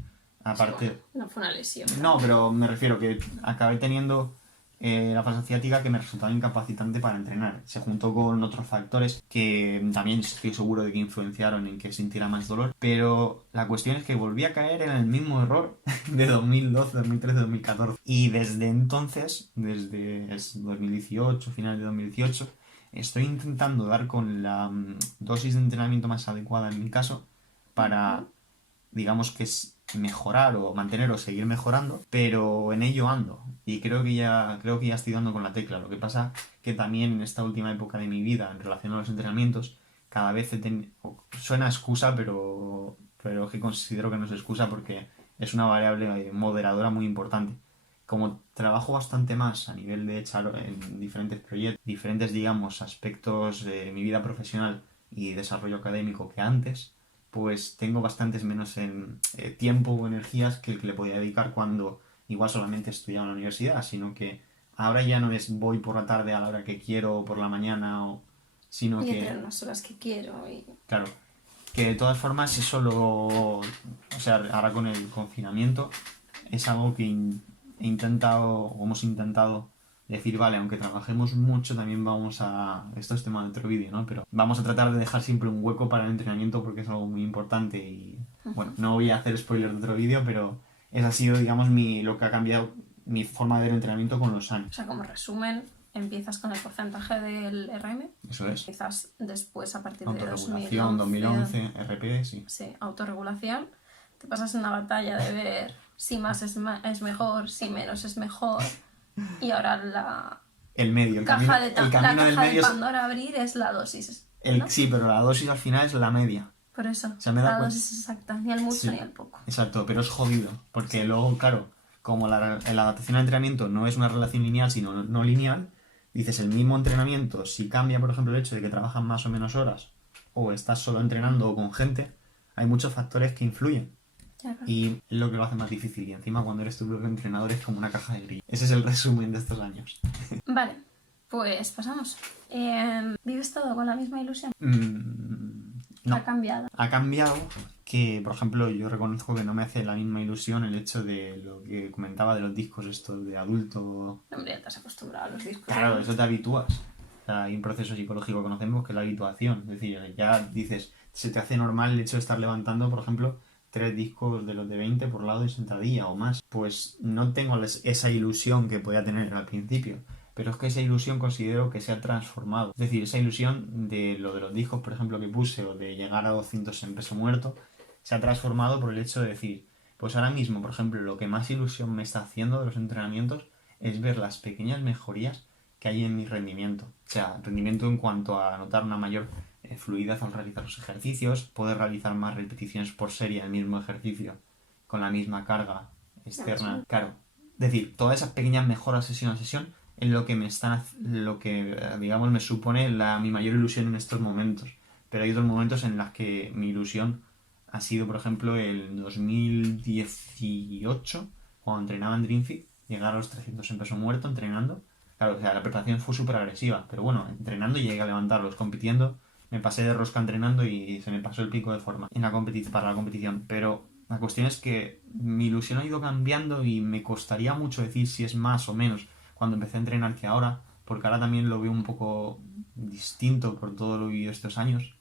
Aparte... No fue una lesión. No, pero me refiero que acabé teniendo la fase ciática que me resultaba incapacitante para entrenar. Se juntó con otros factores que también estoy seguro de que influenciaron en que sintiera más dolor, pero la cuestión es que volví a caer en el mismo error de 2012, 2013, 2014. Y desde entonces, desde 2018, final de 2018, estoy intentando dar con la dosis de entrenamiento más adecuada en mi caso para, digamos que es mejorar o mantener o seguir mejorando, pero en ello ando y creo que ya estoy dando con la tecla. Lo que pasa que también en esta última época de mi vida en relación a los entrenamientos cada vez suena excusa, pero que considero que no es excusa porque es una variable moderadora muy importante. Como trabajo bastante más a nivel de echar en diferentes proyectos, diferentes, digamos, aspectos de mi vida profesional y desarrollo académico que antes, pues tengo bastantes menos en tiempo o energías que el que le podía dedicar cuando igual solamente estudiaba en la universidad, sino que ahora ya no es voy por la tarde a la hora que quiero o por la mañana, sino Y que, entreno las horas que quiero y... claro, que de todas formas eso o sea, ahora con el confinamiento es algo que he intentado, o hemos intentado decir, vale, aunque trabajemos mucho, también vamos a... Esto es tema de otro vídeo, ¿no? Pero vamos a tratar de dejar siempre un hueco para el entrenamiento porque es algo muy importante y, bueno, no voy a hacer spoiler de otro vídeo, pero esa ha sido, digamos, lo que ha cambiado mi forma de ver el entrenamiento con los años. O sea, como resumen, empiezas con el porcentaje del RM. Eso es. Empiezas después a partir de Autorregulación, 2011, RP, sí. Sí, autorregulación. Te pasas una batalla de ver si más es mejor, si menos es mejor. Y ahora El medio, el caja camino, de, el camino la del caja medio de Pandora a abrir es la dosis. ¿No? Sí, pero la dosis al final es la media. Por eso, O sea, me da la cuenta. dosis exacta, ni al mucho Sí, ni al poco. exacto, pero es jodido, porque luego, claro, como la adaptación al entrenamiento no es una relación lineal, sino no lineal, dices el mismo entrenamiento, si cambia, por ejemplo, el hecho de que trabajas más o menos horas, o estás solo entrenando o con gente, hay muchos factores que influyen. Claro. Y es lo que lo hace más difícil. Y encima cuando eres tu propio entrenador es como una caja de grillos. Ese es el resumen de estos años. Vale, pues pasamos. ¿Vives todo con la misma ilusión? No. ¿Ha cambiado? Ha cambiado que, por ejemplo, yo reconozco que no me hace la misma ilusión el hecho de lo que comentaba de los discos estos de adulto. Hombre, ya te has acostumbrado a los discos. Claro, eso te habitúas. O sea, hay un proceso psicológico que conocemos que es la habituación. Es decir, ya dices, se te hace normal el hecho de estar levantando, por ejemplo, 3 discos de los de 20 por lado y sentadilla o más. Pues no tengo esa ilusión que podía tener al principio. Pero es que esa ilusión considero que se ha transformado. Es decir, esa ilusión de lo de los discos, por ejemplo, que puse o de llegar a 200 en peso muerto, se ha transformado por el hecho de decir, pues ahora mismo, por ejemplo, lo que más ilusión me está haciendo de los entrenamientos es ver las pequeñas mejorías que hay en mi rendimiento. O sea, rendimiento en cuanto a notar una mayor fluidez al realizar los ejercicios, poder realizar más repeticiones por serie el mismo ejercicio con la misma carga externa. Claro, es decir, todas esas pequeñas mejoras sesión a sesión es lo que digamos me supone mi mayor ilusión en estos momentos. Pero hay otros momentos en los que mi ilusión ha sido, por ejemplo, el 2018, cuando entrenaba en Dreamfit, llegar a los 300 en peso muerto entrenando. Claro, o sea, la preparación fue súper agresiva, pero bueno, entrenando llegué a levantarlos, compitiendo, me pasé de rosca entrenando y se me pasó el pico de forma para la competición. Pero la cuestión es que mi ilusión ha ido cambiando y me costaría mucho decir si es más o menos cuando empecé a entrenar que ahora, porque ahora también lo veo un poco distinto por todo lo vivido estos años.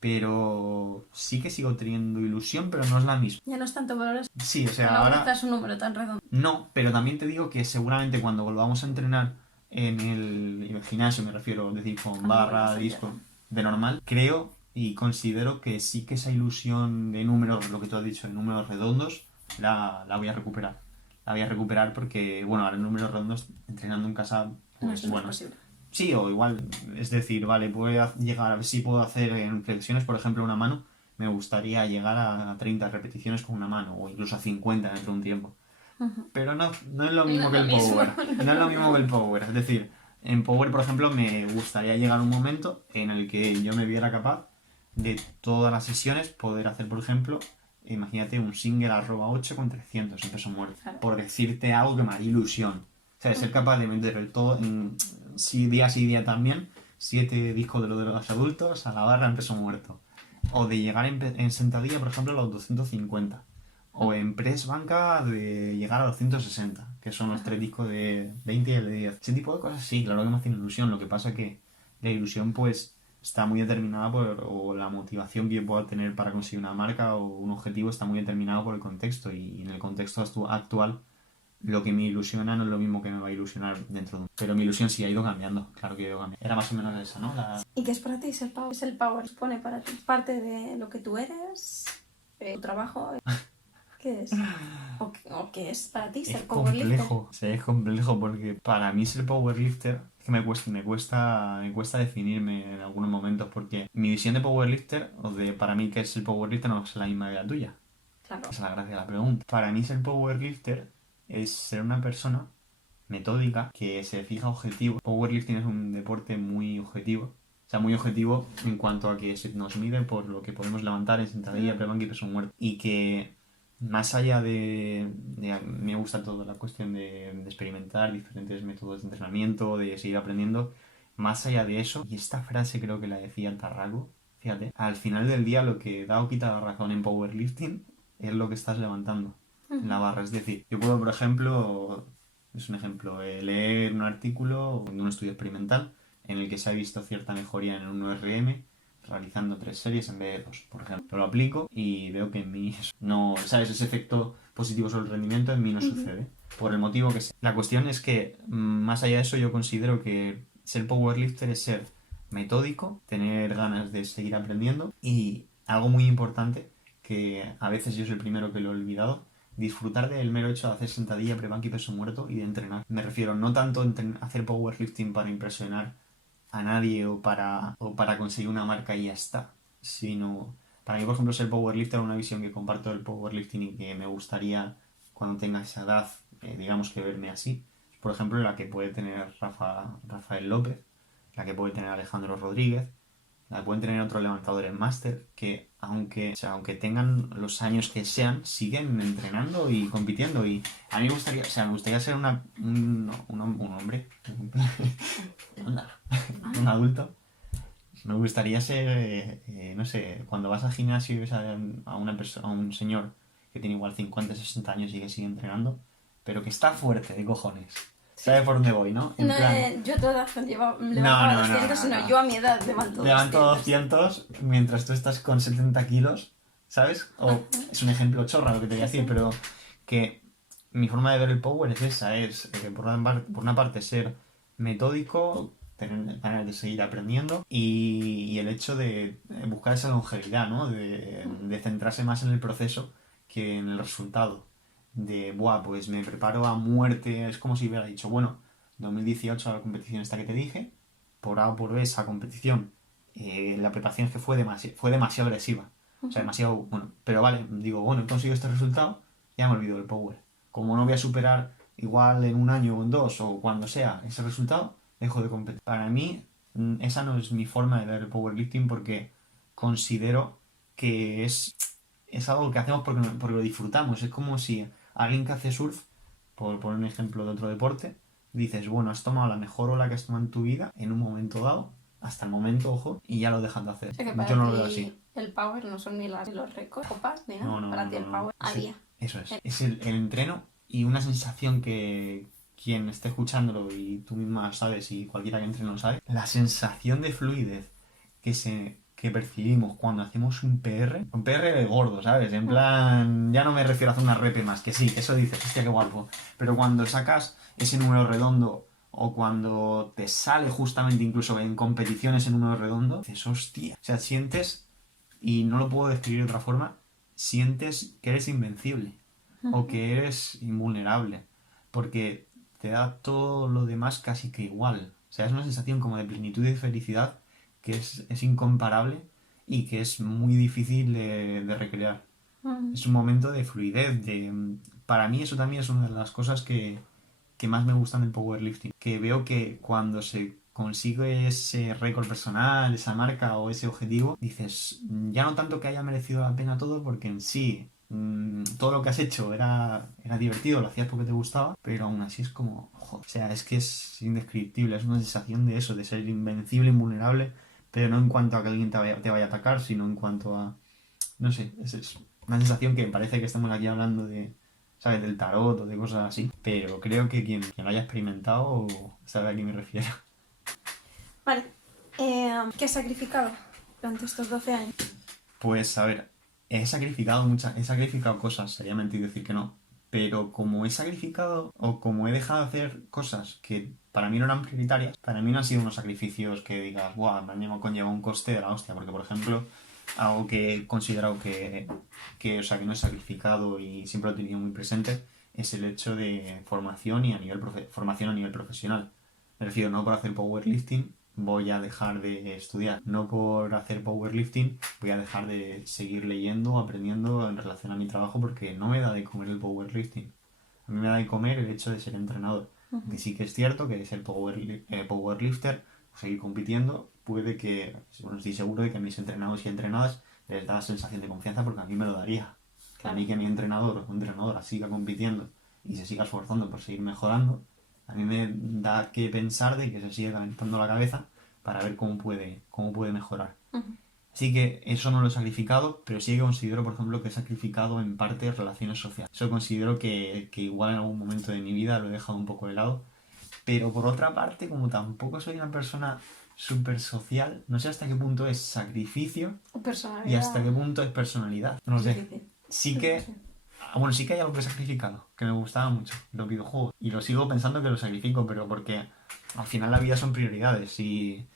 Pero sí que sigo teniendo ilusión, pero no es la misma. Ya no es tanto valores. Sí, o sea, no ahora... es un número tan redondo. No, pero también te digo que seguramente cuando volvamos a entrenar en el gimnasio, me refiero, es decir, con barra, disco, de normal, creo y considero que sí que esa ilusión de números, lo que tú has dicho, de números redondos, la voy a recuperar. La voy a recuperar porque, bueno, ahora en números redondos, entrenando en casa, pues no bueno... es posible. Sí, o igual, es decir, vale, puedo llegar a ver si puedo hacer en flexiones, por ejemplo, una mano, me gustaría llegar a 30 repeticiones con una mano, o incluso a 50 dentro de un tiempo. Pero no es lo mismo que el power. No es lo mismo que el power. Es decir, en power, por ejemplo, me gustaría llegar a un momento en el que yo me viera capaz de todas las sesiones poder hacer, por ejemplo, imagínate un single @8 con 300 en peso muerto. Claro. Por decirte algo que me haría ilusión. O sea, de ser capaz de meter todo día sí día también, 7 discos de los adultos a la barra en peso muerto. O de llegar en sentadilla, por ejemplo, a los 250. O en press banca de llegar a los 160, que son los 3 discos de 20 y el de 10. Ese tipo de cosas sí, claro que me hacen ilusión. Lo que pasa que la ilusión pues está muy determinada o la motivación que yo pueda tener para conseguir una marca o un objetivo está muy determinado por el contexto. Y en el contexto actual lo que me ilusiona no es lo mismo que me va a ilusionar dentro de un... Pero mi ilusión sí ha ido cambiando, claro que ha ido cambiando. Era más o menos esa, ¿no? ¿Y qué es para ti ser power? ¿Es el power? ¿Supone para ti parte de lo que tú eres? ¿Tu trabajo? ¿Qué es? ¿O qué es para ti ser powerlifter? Complejo, sí, es complejo porque para mí ser powerlifter es que me cuesta definirme en algunos momentos porque mi visión de powerlifter o de para mí que es el powerlifter no es la misma de la tuya. Claro. Esa es la gracia de la pregunta. Para mí ser powerlifter es ser una persona metódica que se fija objetivos. Powerlifting es un deporte muy objetivo. O sea, muy objetivo en cuanto a que se nos mide por lo que podemos levantar en sentadilla, press-banca y peso muerto. Y que más allá me gusta toda la cuestión de experimentar diferentes métodos de entrenamiento, de seguir aprendiendo. Más allá de eso, y esta frase creo que la decía el Tarraco, fíjate, al final del día lo que da o quita la razón en powerlifting es lo que estás levantando en la barra. Es decir, yo puedo, por ejemplo, es un ejemplo, leer un artículo de un estudio experimental en el que se ha visto cierta mejoría en un 1RM realizando 3 series en vez de 2, por ejemplo. Yo lo aplico y veo que en mí no, ¿sabes? Ese efecto positivo sobre el rendimiento en mí no sucede, por el motivo que sea. La cuestión es que, más allá de eso, yo considero que ser powerlifter es ser metódico, tener ganas de seguir aprendiendo y algo muy importante, que a veces yo soy el primero que lo he olvidado, disfrutar del mero hecho de hacer sentadilla, pre-banca y peso muerto y de entrenar. Me refiero no tanto a hacer powerlifting para impresionar a nadie o para conseguir una marca y ya está, sino para mí, por ejemplo, ser powerlifter es una visión que comparto del powerlifting y que me gustaría cuando tenga esa edad, digamos que verme así. Por ejemplo, la que puede tener Rafael López, la que puede tener Alejandro Rodríguez, la pueden tener otros levantadores máster que aunque tengan los años que sean, siguen entrenando y compitiendo. Y a mí me gustaría ser un hombre, un adulto. Me gustaría ser, no sé, cuando vas al gimnasio y ves a un señor que tiene igual 50, 60 años y que sigue entrenando, pero que está fuerte de cojones. ¿Sabes por dónde voy, no? En plan... Yo toda levantaba 200, no, yo a mi edad levanto 200 mientras tú estás con 70 kilos, ¿sabes? Es un ejemplo chorra lo que te voy a decir, pero que mi forma de ver el power es esa, por una parte ser metódico, tener ganas de seguir aprendiendo y el hecho de buscar esa longevidad, ¿no? De centrarse más en el proceso que en el resultado. Pues me preparo a muerte, es como si hubiera dicho, bueno, 2018 la competición esta que te dije, por A o por B esa competición, la preparación es que fue demasiado agresiva, o sea, demasiado, bueno, pero vale, digo, bueno, he conseguido este resultado, ya me olvido del power. Como no voy a superar igual en un año o en dos o cuando sea ese resultado, dejo de competir. Para mí, esa no es mi forma de ver el powerlifting porque considero que es algo que hacemos porque lo disfrutamos. Es como si alguien que hace surf, por poner un ejemplo de otro deporte, dices, bueno, has tomado la mejor ola que has tomado en tu vida en un momento dado, hasta el momento, ojo, y ya lo dejas de hacer. O sea que para yo no lo ti veo así. El power no son ni los récords, copas, ni nada. No, Para ti el power a día. Eso es. Es el entreno y una sensación que quien esté escuchándolo y tú misma sabes y cualquiera que entrene lo sabe, la sensación de fluidez que percibimos cuando hacemos un PR de gordo, ¿sabes? En plan, ya no me refiero a hacer una repe más, que sí, eso dices, hostia, qué guapo, pero cuando sacas ese número redondo o cuando te sale justamente incluso en competiciones en número redondo, dices, hostia, o sea, sientes, y no lo puedo describir de otra forma, sientes que eres invencible o que eres invulnerable, porque te da todo lo demás casi que igual. O sea, es una sensación como de plenitud y de felicidad que es incomparable y que es muy difícil de recrear. Es un momento de fluidez, para mí eso también es una de las cosas que más me gustan del powerlifting, que veo que cuando se consigue ese récord personal, esa marca o ese objetivo, dices, ya no tanto que haya merecido la pena todo, porque en sí todo lo que has hecho era divertido, lo hacías porque te gustaba, pero aún así es como, joder, o sea, es que es indescriptible, es una sensación de eso, de ser invencible, invulnerable, pero no en cuanto a que alguien te vaya a atacar, sino en cuanto a, no sé, Una sensación que parece que estamos aquí hablando de, ¿sabes? Del tarot o de cosas así, pero creo que quien lo haya experimentado sabe a qué me refiero. Vale. ¿Qué has sacrificado durante estos 12 años? Pues a ver, he sacrificado cosas, sería mentir decir que no, pero como he sacrificado o como he dejado de hacer cosas que para mí no eran prioritarias, para mí no han sido unos sacrificios que digas, guau, me han conllevado un coste de la hostia, porque por ejemplo, algo que he considerado o sea, que no he sacrificado y siempre lo he tenido muy presente, es el hecho de formación y formación a nivel profesional. Me refiero, no por hacer powerlifting voy a dejar de estudiar, no por hacer powerlifting voy a dejar de seguir leyendo o aprendiendo en relación a mi trabajo porque no me da de comer el powerlifting. A mí me da de comer el hecho de ser entrenador. Que sí que es cierto que ser powerlifter o seguir compitiendo puede que, bueno, estoy seguro de que a mis entrenados y entrenadas les da la sensación de confianza porque a mí me lo daría. Que a mí que mi entrenador o entrenadora siga compitiendo y se siga esforzando por seguir mejorando, a mí me da que pensar de que se sigue calentando la cabeza para ver cómo puede mejorar. Así que eso no lo he sacrificado, pero sí que considero, por ejemplo, que he sacrificado en parte relaciones sociales. Eso considero que igual en algún momento de mi vida lo he dejado un poco de lado. Pero por otra parte, como tampoco soy una persona súper social, no sé hasta qué punto es sacrificio y hasta qué punto es personalidad. No lo sé. Sí que bueno, sí que hay algo que he sacrificado, que me gustaba mucho, los videojuegos. Y lo sigo pensando que lo sacrifico, pero porque al final la vida son prioridades. Si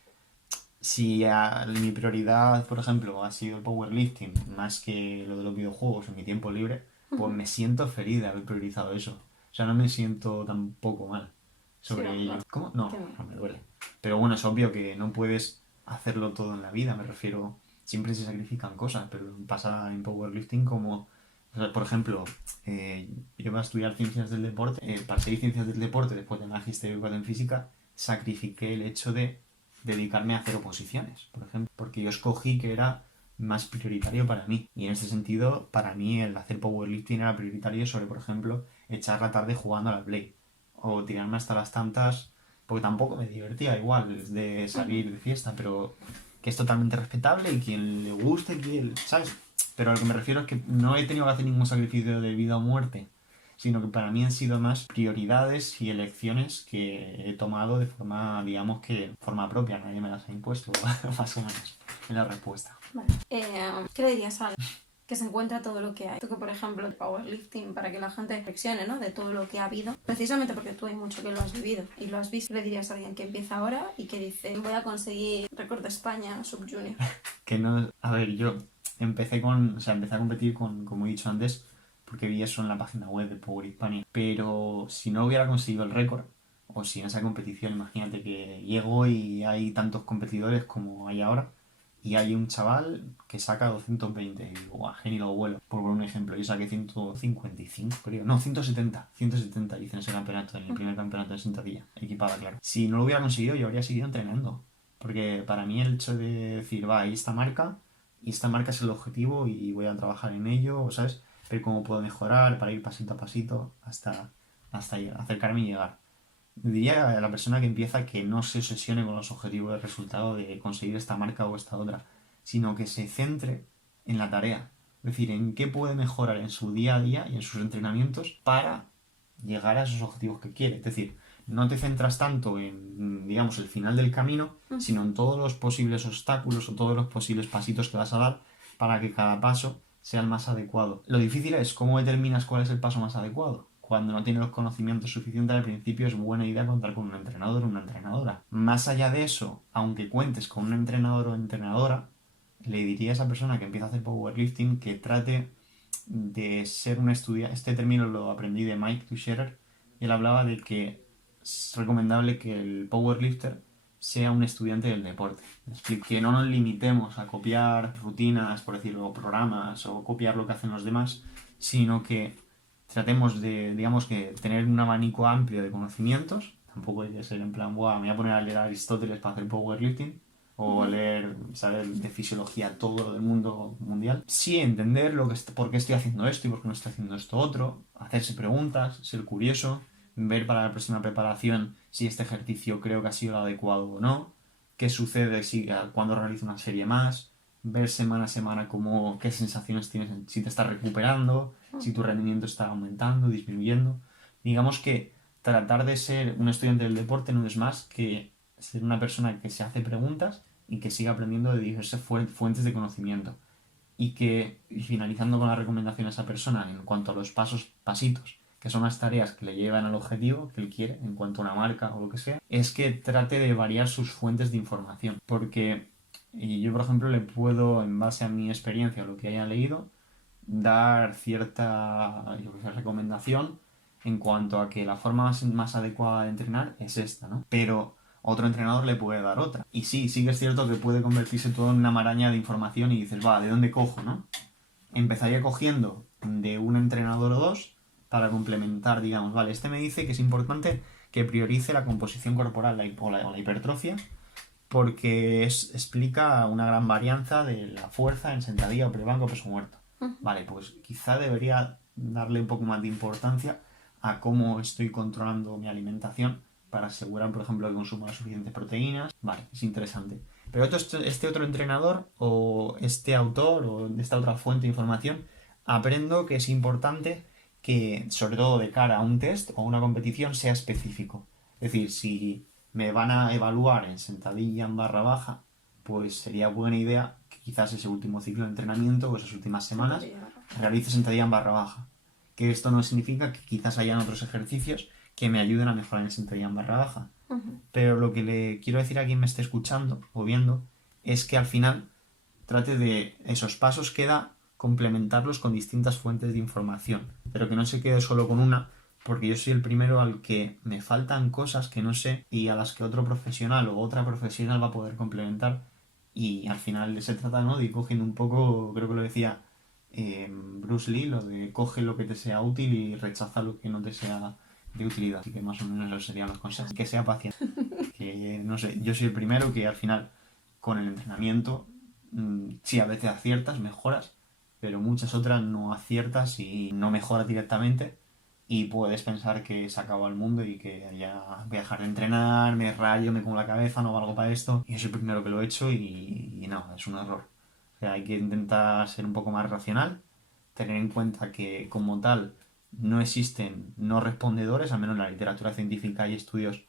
mi prioridad, por ejemplo, ha sido el powerlifting más que lo de los videojuegos en mi tiempo libre, pues me siento feliz de haber priorizado eso. O sea, no me siento tampoco mal sobre ello. ¿Cómo? No, no me duele. Pero bueno, es obvio que no puedes hacerlo todo en la vida, me refiero, siempre se sacrifican cosas, pero pasa en powerlifting como, o sea, por ejemplo, yo iba a estudiar ciencias del deporte, para seguir ciencias del deporte después de magisterio en física, sacrifiqué el hecho de dedicarme a hacer oposiciones, por ejemplo, porque yo escogí que era más prioritario para mí. Y en ese sentido, para mí el hacer powerlifting era prioritario sobre, por ejemplo, echar la tarde jugando a la Play. O tirarme hasta las tantas, porque tampoco me divertía igual de salir de fiesta, pero que es totalmente respetable y quien le guste, ¿sabes? Pero a lo que me refiero es que no he tenido que hacer ningún sacrificio de vida o muerte, sino que para mí han sido más prioridades y elecciones que he tomado de forma, digamos que, forma propia, nadie me las ha impuesto, más o menos, es la respuesta. Vale. ¿Qué le dirías a alguien que se encuentra todo lo que hay? Tú que, por ejemplo, el powerlifting, para que la gente reflexione, ¿no?, de todo lo que ha habido, precisamente porque tú hay mucho que lo has vivido y lo has visto, ¿qué le dirías a alguien que empieza ahora y que dice, voy a conseguir récord de España sub-junior? Que no, a ver, yo empecé a competir como he dicho antes, porque vi eso en la página web de Power Hispania. Pero si no hubiera conseguido el récord, o si en esa competición, imagínate que llego y hay tantos competidores como hay ahora, y hay un chaval que saca 220, y digo, guau, genio lo vuelo. Por un ejemplo, yo saqué 155, creo. No, 170 hice en ese campeonato, en el primer campeonato de sentadilla, equipada, claro. Si no lo hubiera conseguido, yo habría seguido entrenando. Porque para mí el hecho de decir, va, ahí esta marca, y esta marca es el objetivo y voy a trabajar en ello, ¿sabes? Ver cómo puedo mejorar para ir pasito a pasito hasta acercarme y llegar. Diría a la persona que empieza que no se obsesione con los objetivos de resultado de conseguir esta marca o esta otra, sino que se centre en la tarea. Es decir, en qué puede mejorar en su día a día y en sus entrenamientos para llegar a esos objetivos que quiere. Es decir, no te centras tanto en, digamos, el final del camino, sino en todos los posibles obstáculos o todos los posibles pasitos que vas a dar para que cada paso sea el más adecuado. Lo difícil es cómo determinas cuál es el paso más adecuado. Cuando no tienes los conocimientos suficientes al principio es buena idea contar con un entrenador o una entrenadora. Más allá de eso, aunque cuentes con un entrenador o entrenadora, le diría a esa persona que empieza a hacer powerlifting que trate de ser un estudiante. Este término lo aprendí de Mike Tucherer y él hablaba de que es recomendable que el powerlifter sea un estudiante del deporte. Que no nos limitemos a copiar rutinas, por decirlo, programas o copiar lo que hacen los demás, sino que tratemos de, digamos que, tener un abanico amplio de conocimientos. Tampoco hay que ser en plan, me voy a poner a leer a Aristóteles para hacer powerlifting o leer, saber de fisiología todo del mundo mundial. Sí, entender por qué estoy haciendo esto y por qué no estoy haciendo esto otro, hacerse preguntas, ser curioso, ver para la próxima preparación si este ejercicio creo que ha sido el adecuado o no, qué sucede cuando realizo una serie más, ver semana a semana qué sensaciones tienes, si te estás recuperando, si tu rendimiento está aumentando, disminuyendo. Digamos que tratar de ser un estudiante del deporte no es más que ser una persona que se hace preguntas y que siga aprendiendo de diversas fuentes de conocimiento. Y finalizando con la recomendación a esa persona en cuanto a los pasitos, que son las tareas que le llevan al objetivo que él quiere, en cuanto a una marca o lo que sea, es que trate de variar sus fuentes de información. Porque yo, por ejemplo, le puedo, en base a mi experiencia o lo que haya leído, dar cierta recomendación en cuanto a que la forma más adecuada de entrenar es esta, ¿no? Pero otro entrenador le puede dar otra. Y sí que es cierto que puede convertirse todo en una maraña de información y dices, ¿de dónde cojo, no? Empezaría cogiendo de un entrenador o dos para complementar, digamos, este me dice que es importante que priorice la composición corporal o la hipertrofia porque explica una gran varianza de la fuerza en sentadilla o prebanco o peso muerto. Vale, pues quizá debería darle un poco más de importancia a cómo estoy controlando mi alimentación para asegurar, por ejemplo, que consumo las suficientes proteínas. Vale, es interesante. Pero este otro entrenador o este autor o esta otra fuente de información, aprendo que es importante que, sobre todo de cara a un test o una competición, sea específico. Es decir, si me van a evaluar en sentadilla en barra baja, pues sería buena idea que quizás ese último ciclo de entrenamiento o esas últimas semanas realice sentadilla en barra baja. Que esto no significa que quizás hayan otros ejercicios que me ayuden a mejorar en sentadilla en barra baja. Pero lo que le quiero decir a quien me esté escuchando o viendo es que al final trate de esos pasos que da complementarlos con distintas fuentes de información, pero que no se quede solo con una, porque yo soy el primero al que me faltan cosas que no sé y a las que otro profesional o otra profesional va a poder complementar, y al final se trata, ¿no?, de ir cogiendo un poco, creo que lo decía Bruce Lee, lo de coge lo que te sea útil y rechaza lo que no te sea de utilidad. Así que más o menos esos serían los consejos. Que sea paciente. Que no sé, yo soy el primero que al final con el entrenamiento sí, a veces aciertas, mejoras, pero muchas otras no aciertas y no mejoras directamente y puedes pensar que se acabó el mundo y que ya voy a dejar de entrenar, me rayo, me como la cabeza, no valgo para esto. Y yo soy el primero que lo he hecho y no, es un error. O sea, hay que intentar ser un poco más racional, tener en cuenta que como tal no existen no respondedores, al menos en la literatura científica hay estudios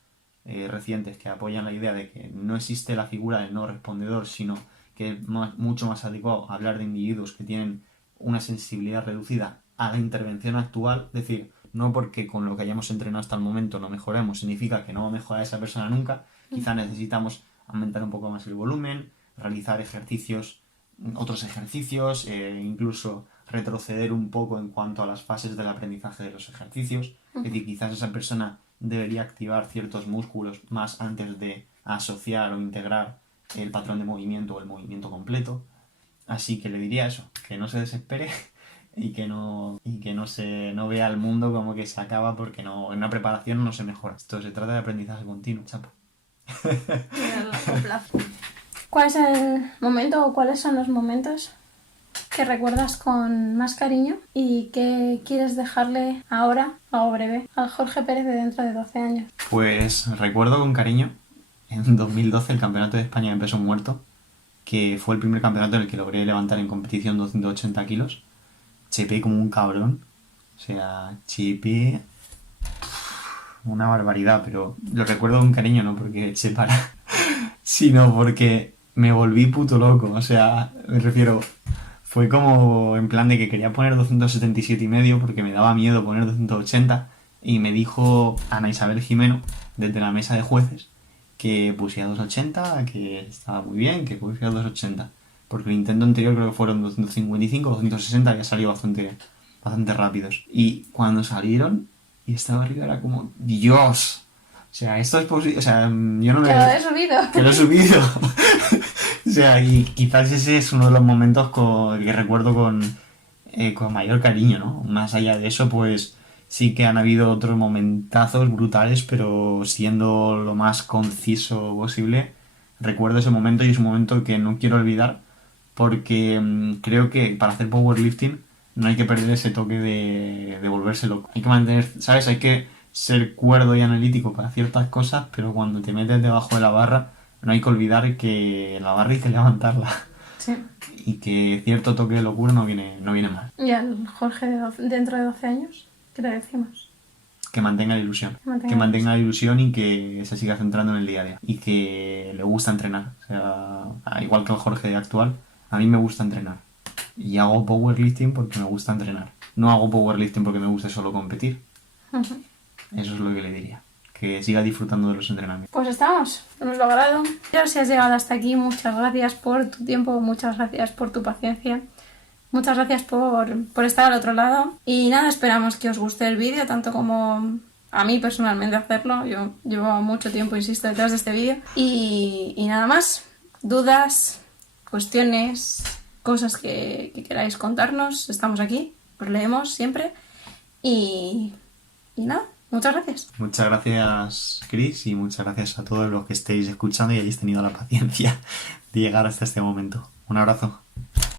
recientes que apoyan la idea de que no existe la figura del no respondedor, sino que es mucho más adecuado hablar de individuos que tienen una sensibilidad reducida a la intervención actual. Es decir, no porque con lo que hayamos entrenado hasta el momento no mejoremos, significa que no va a mejorar esa persona nunca. Quizá necesitamos aumentar un poco más el volumen, realizar otros ejercicios, incluso retroceder un poco en cuanto a las fases del aprendizaje de los ejercicios. Es decir, quizás esa persona debería activar ciertos músculos más antes de asociar o integrar el patrón de movimiento o el movimiento completo. Así que le diría eso, que no se desespere y que no vea el mundo como que se acaba porque en una preparación no se mejora. Esto se trata de aprendizaje continuo, chapo. ¿Cuál es el momento o cuáles son los momentos que recuerdas con más cariño y que quieres dejarle ahora, a breve, al Jorge Pérez de dentro de 12 años? Pues recuerdo con cariño en 2012 el Campeonato de España de peso muerto, que fue el primer campeonato en el que logré levantar en competición 280 kilos. Chepé como un cabrón. O sea, chepé una barbaridad, pero lo recuerdo con cariño, no porque chepara, sino porque me volví puto loco. O sea, me refiero, fue como en plan de que quería poner 277,5 porque me daba miedo poner 280 y me dijo Ana Isabel Jimeno desde la mesa de jueces que pusiera 280, que estaba muy bien, que pusiera 280. Porque el intento anterior creo que fueron 255, 260, había salido bastante rápidos. Y cuando salieron y estaba arriba era como, ¡Dios! O sea, esto es posible. O sea, yo no me... ¡Que lo he subido! ¡Que lo he subido! O sea, y quizás ese es uno de los momentos que recuerdo con mayor cariño, ¿no? Más allá de eso, pues sí que han habido otros momentazos brutales, pero siendo lo más conciso posible, recuerdo ese momento y es un momento que no quiero olvidar porque creo que para hacer powerlifting no hay que perder ese toque de volverse loco. Hay que mantener, ¿sabes? Hay que ser cuerdo y analítico para ciertas cosas, pero cuando te metes debajo de la barra no hay que olvidar que la barra hay que levantarla. Sí. Y que cierto toque de locura no viene mal. Y al Jorge dentro de 12 años, ¿qué le decimos? Que mantenga la ilusión. Que mantenga la ilusión y que se siga centrando en el día a día. Y que le gusta entrenar. O sea, igual que el Jorge actual, a mí me gusta entrenar. Y hago powerlifting porque me gusta entrenar. No hago powerlifting porque me gusta solo competir. Uh-huh. Eso es lo que le diría. Que siga disfrutando de los entrenamientos. Pues estamos, hemos logrado. Si has llegado hasta aquí, muchas gracias por tu tiempo, muchas gracias por tu paciencia. Muchas gracias por estar al otro lado. Y nada, esperamos que os guste el vídeo, tanto como a mí personalmente hacerlo. Yo llevo mucho tiempo, insisto, detrás de este vídeo. Y nada más. Dudas, cuestiones, cosas que queráis contarnos, estamos aquí. Os leemos siempre. Y nada, muchas gracias. Muchas gracias, Chris, y muchas gracias a todos los que estéis escuchando y hayáis tenido la paciencia de llegar hasta este momento. Un abrazo.